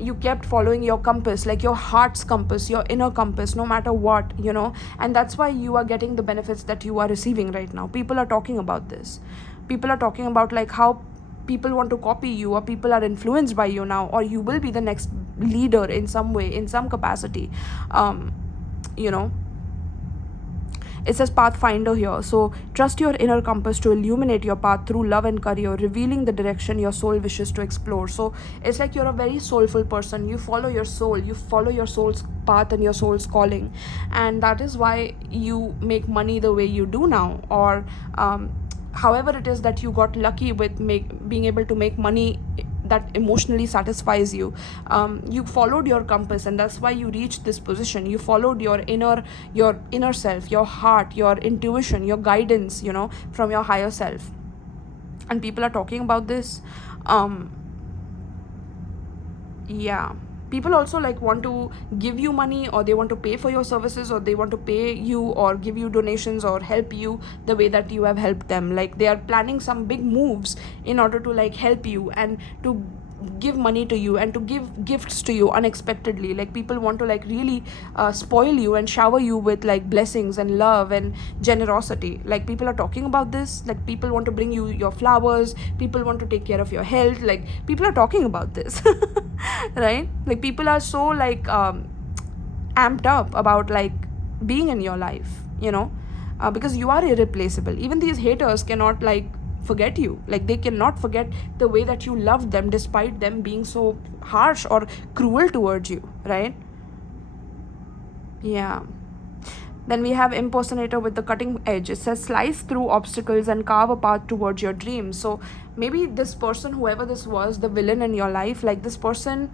You kept following your compass, like, your heart's compass, your inner compass, no matter what, and that's why you are getting the benefits that you are receiving right now. People are talking about this. People are talking about, like, how people want to copy you, or people are influenced by you now, or you will be the next leader in some way, in some capacity. It says pathfinder here. So trust your inner compass to illuminate your path through love and career, revealing the direction your soul wishes to explore. So it's like you're a very soulful person. You follow your soul, you follow your soul's path and your soul's calling, and that is why you make money the way you do now, or however it is that you got lucky with being able to make money that emotionally satisfies you. You followed your compass, and that's why you reached this position. You followed your inner self, your heart, your intuition, your guidance, from your higher self. And people are talking about this. Yeah, people also like want to give you money, or they want to pay for your services, or they want to pay you or give you donations or help you the way that you have helped them. Like they are planning some big moves in order to like help you and to give money to you and to give gifts to you unexpectedly. Like people want to like really spoil you and shower you with like blessings and love and generosity. Like people are talking about this. Like people want to bring you your flowers, people want to take care of your health. Like people are talking about this. Right? Like people are so like amped up about like being in your life, because you are irreplaceable. Even these haters cannot like forget you. Like they cannot forget the way that you loved them despite them being so harsh or cruel towards you, right? Yeah. Then we have impersonator with the cutting edge. It says slice through obstacles and carve a path towards your dreams. So maybe this person, whoever this was, the villain in your life, like this person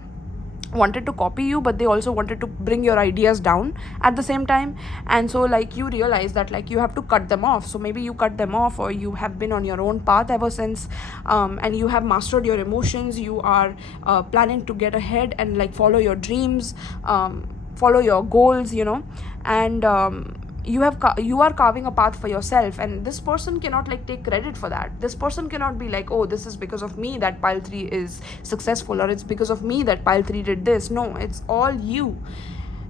wanted to copy you, but they also wanted to bring your ideas down at the same time. And so like you realize that like you have to cut them off. So maybe you cut them off, or you have been on your own path ever since, and you have mastered your emotions. You are planning to get ahead and like follow your dreams, follow your goals, and you are carving a path for yourself. And this person cannot like take credit for that. This person cannot be like, oh, this is because of me that pile 3 is successful, or it's because of me that pile 3 did this. No, it's all you.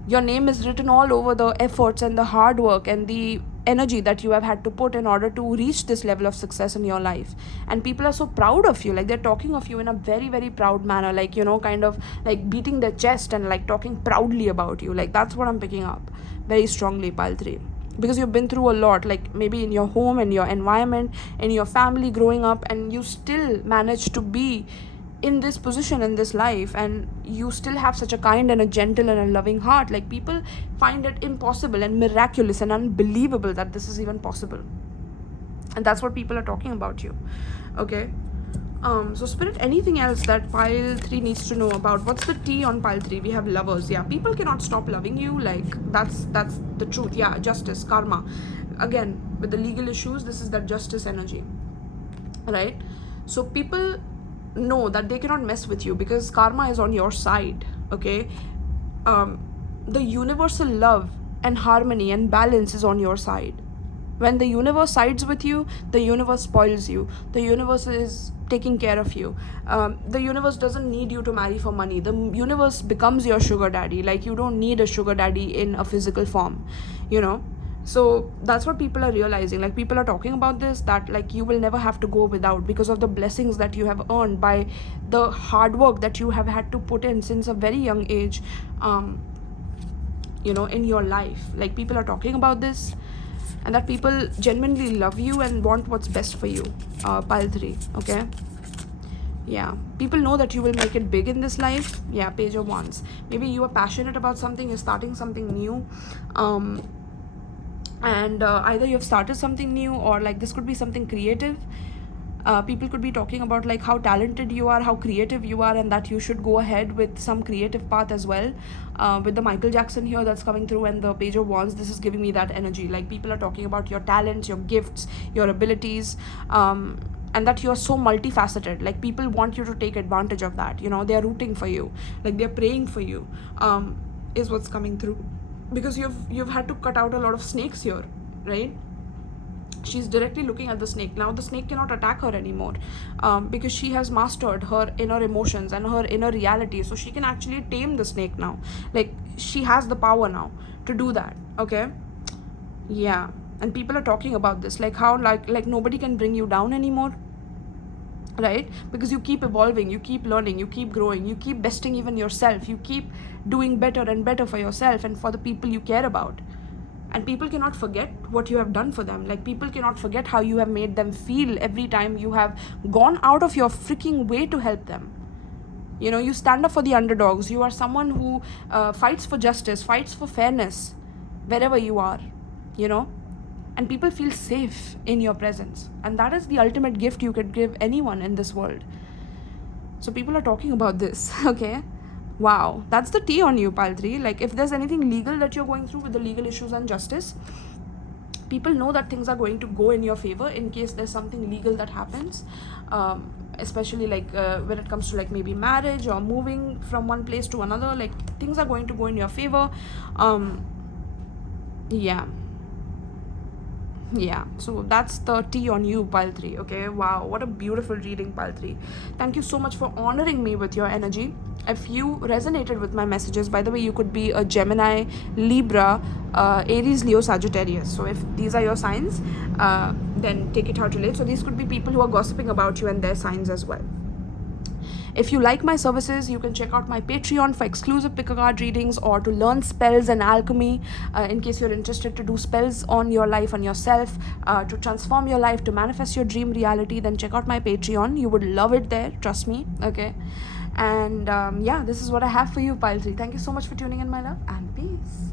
Your name is written all over the efforts and the hard work and the energy that you have had to put in order to reach this level of success in your life. And people are so proud of you. Like they're talking of you in a very, very proud manner, like kind of like beating their chest and like talking proudly about you. Like that's what I'm picking up very strongly, pile 3, because you've been through a lot, like maybe in your home, in your environment, in your family growing up, and you still managed to be in this position in this life, and you still have such a kind and a gentle and a loving heart. Like people find it impossible and miraculous and unbelievable that this is even possible. And that's what people are talking about you. Okay. So spirit, anything else that pile 3 needs to know about? What's the T on pile 3? We have lovers. Yeah, people cannot stop loving you. Like that's the truth. Yeah, justice, karma. Again, with the legal issues, this is that justice energy, right? So people know that they cannot mess with you because karma is on your side. Okay. The universal love and harmony and balance is on your side. When the universe sides with you, the universe spoils you. The universe is taking care of you. The universe doesn't need you to marry for money. The universe becomes your sugar daddy. Like you don't need a sugar daddy in a physical form, So that's what people are realizing. Like people are talking about this, that like you will never have to go without because of the blessings that you have earned by the hard work that you have had to put in since a very young age, in your life. Like people are talking about this, and that people genuinely love you and want what's best for you. Pile 3. Okay. Yeah, people know that you will make it big in this life. Yeah, page of wands. Maybe you are passionate about something, you're starting something new, and either you've started something new, or like this could be something creative. People could be talking about like how talented you are, how creative you are, and that you should go ahead with some creative path as well. With the Michael Jackson here that's coming through, and the page of wands, this is giving me that energy. Like people are talking about your talents, your gifts, your abilities, and that you're so multifaceted. Like people want you to take advantage of that. They're rooting for you, like they're praying for you, is what's coming through, because you've had to cut out a lot of snakes here, right? She's directly looking at the snake. Now the snake cannot attack her anymore, because she has mastered her inner emotions and her inner reality. So she can actually tame the snake now. Like she has the power now to do that. Okay. Yeah. And people are talking about this, like how like nobody can bring you down anymore, right? Because you keep evolving, you keep learning, you keep growing, you keep besting even yourself, you keep doing better and better for yourself and for the people you care about. And people cannot forget what you have done for them. Like, people cannot forget how you have made them feel every time you have gone out of your freaking way to help them. You stand up for the underdogs. You are someone who fights for justice, fights for fairness wherever you are, and people feel safe in your presence. And that is the ultimate gift you could give anyone in this world. So people are talking about this, okay? Wow, that's the tea on you, pile 3. Like, if there's anything legal that you're going through with the legal issues and justice, people know that things are going to go in your favor in case there's something legal that happens, especially like when it comes to like maybe marriage or moving from one place to another. Like, things are going to go in your favor. Yeah, so that's the tea on you, pile 3. Okay, wow, what a beautiful reading, pile 3. Thank you so much for honoring me with your energy. If you resonated with my messages, by the way, you could be a Gemini, Libra, Aries, Leo, Sagittarius. So if these are your signs, then take it how to relate. So these could be people who are gossiping about you and their signs as well. If you like my services, you can check out my Patreon for exclusive pick-a-card readings or to learn spells and alchemy, in case you're interested to do spells on your life, on yourself, to transform your life, to manifest your dream reality. Then check out my Patreon. You would love it there, trust me. Okay, and this is what I have for you, pile 3. Thank you so much for tuning in, my love, and peace.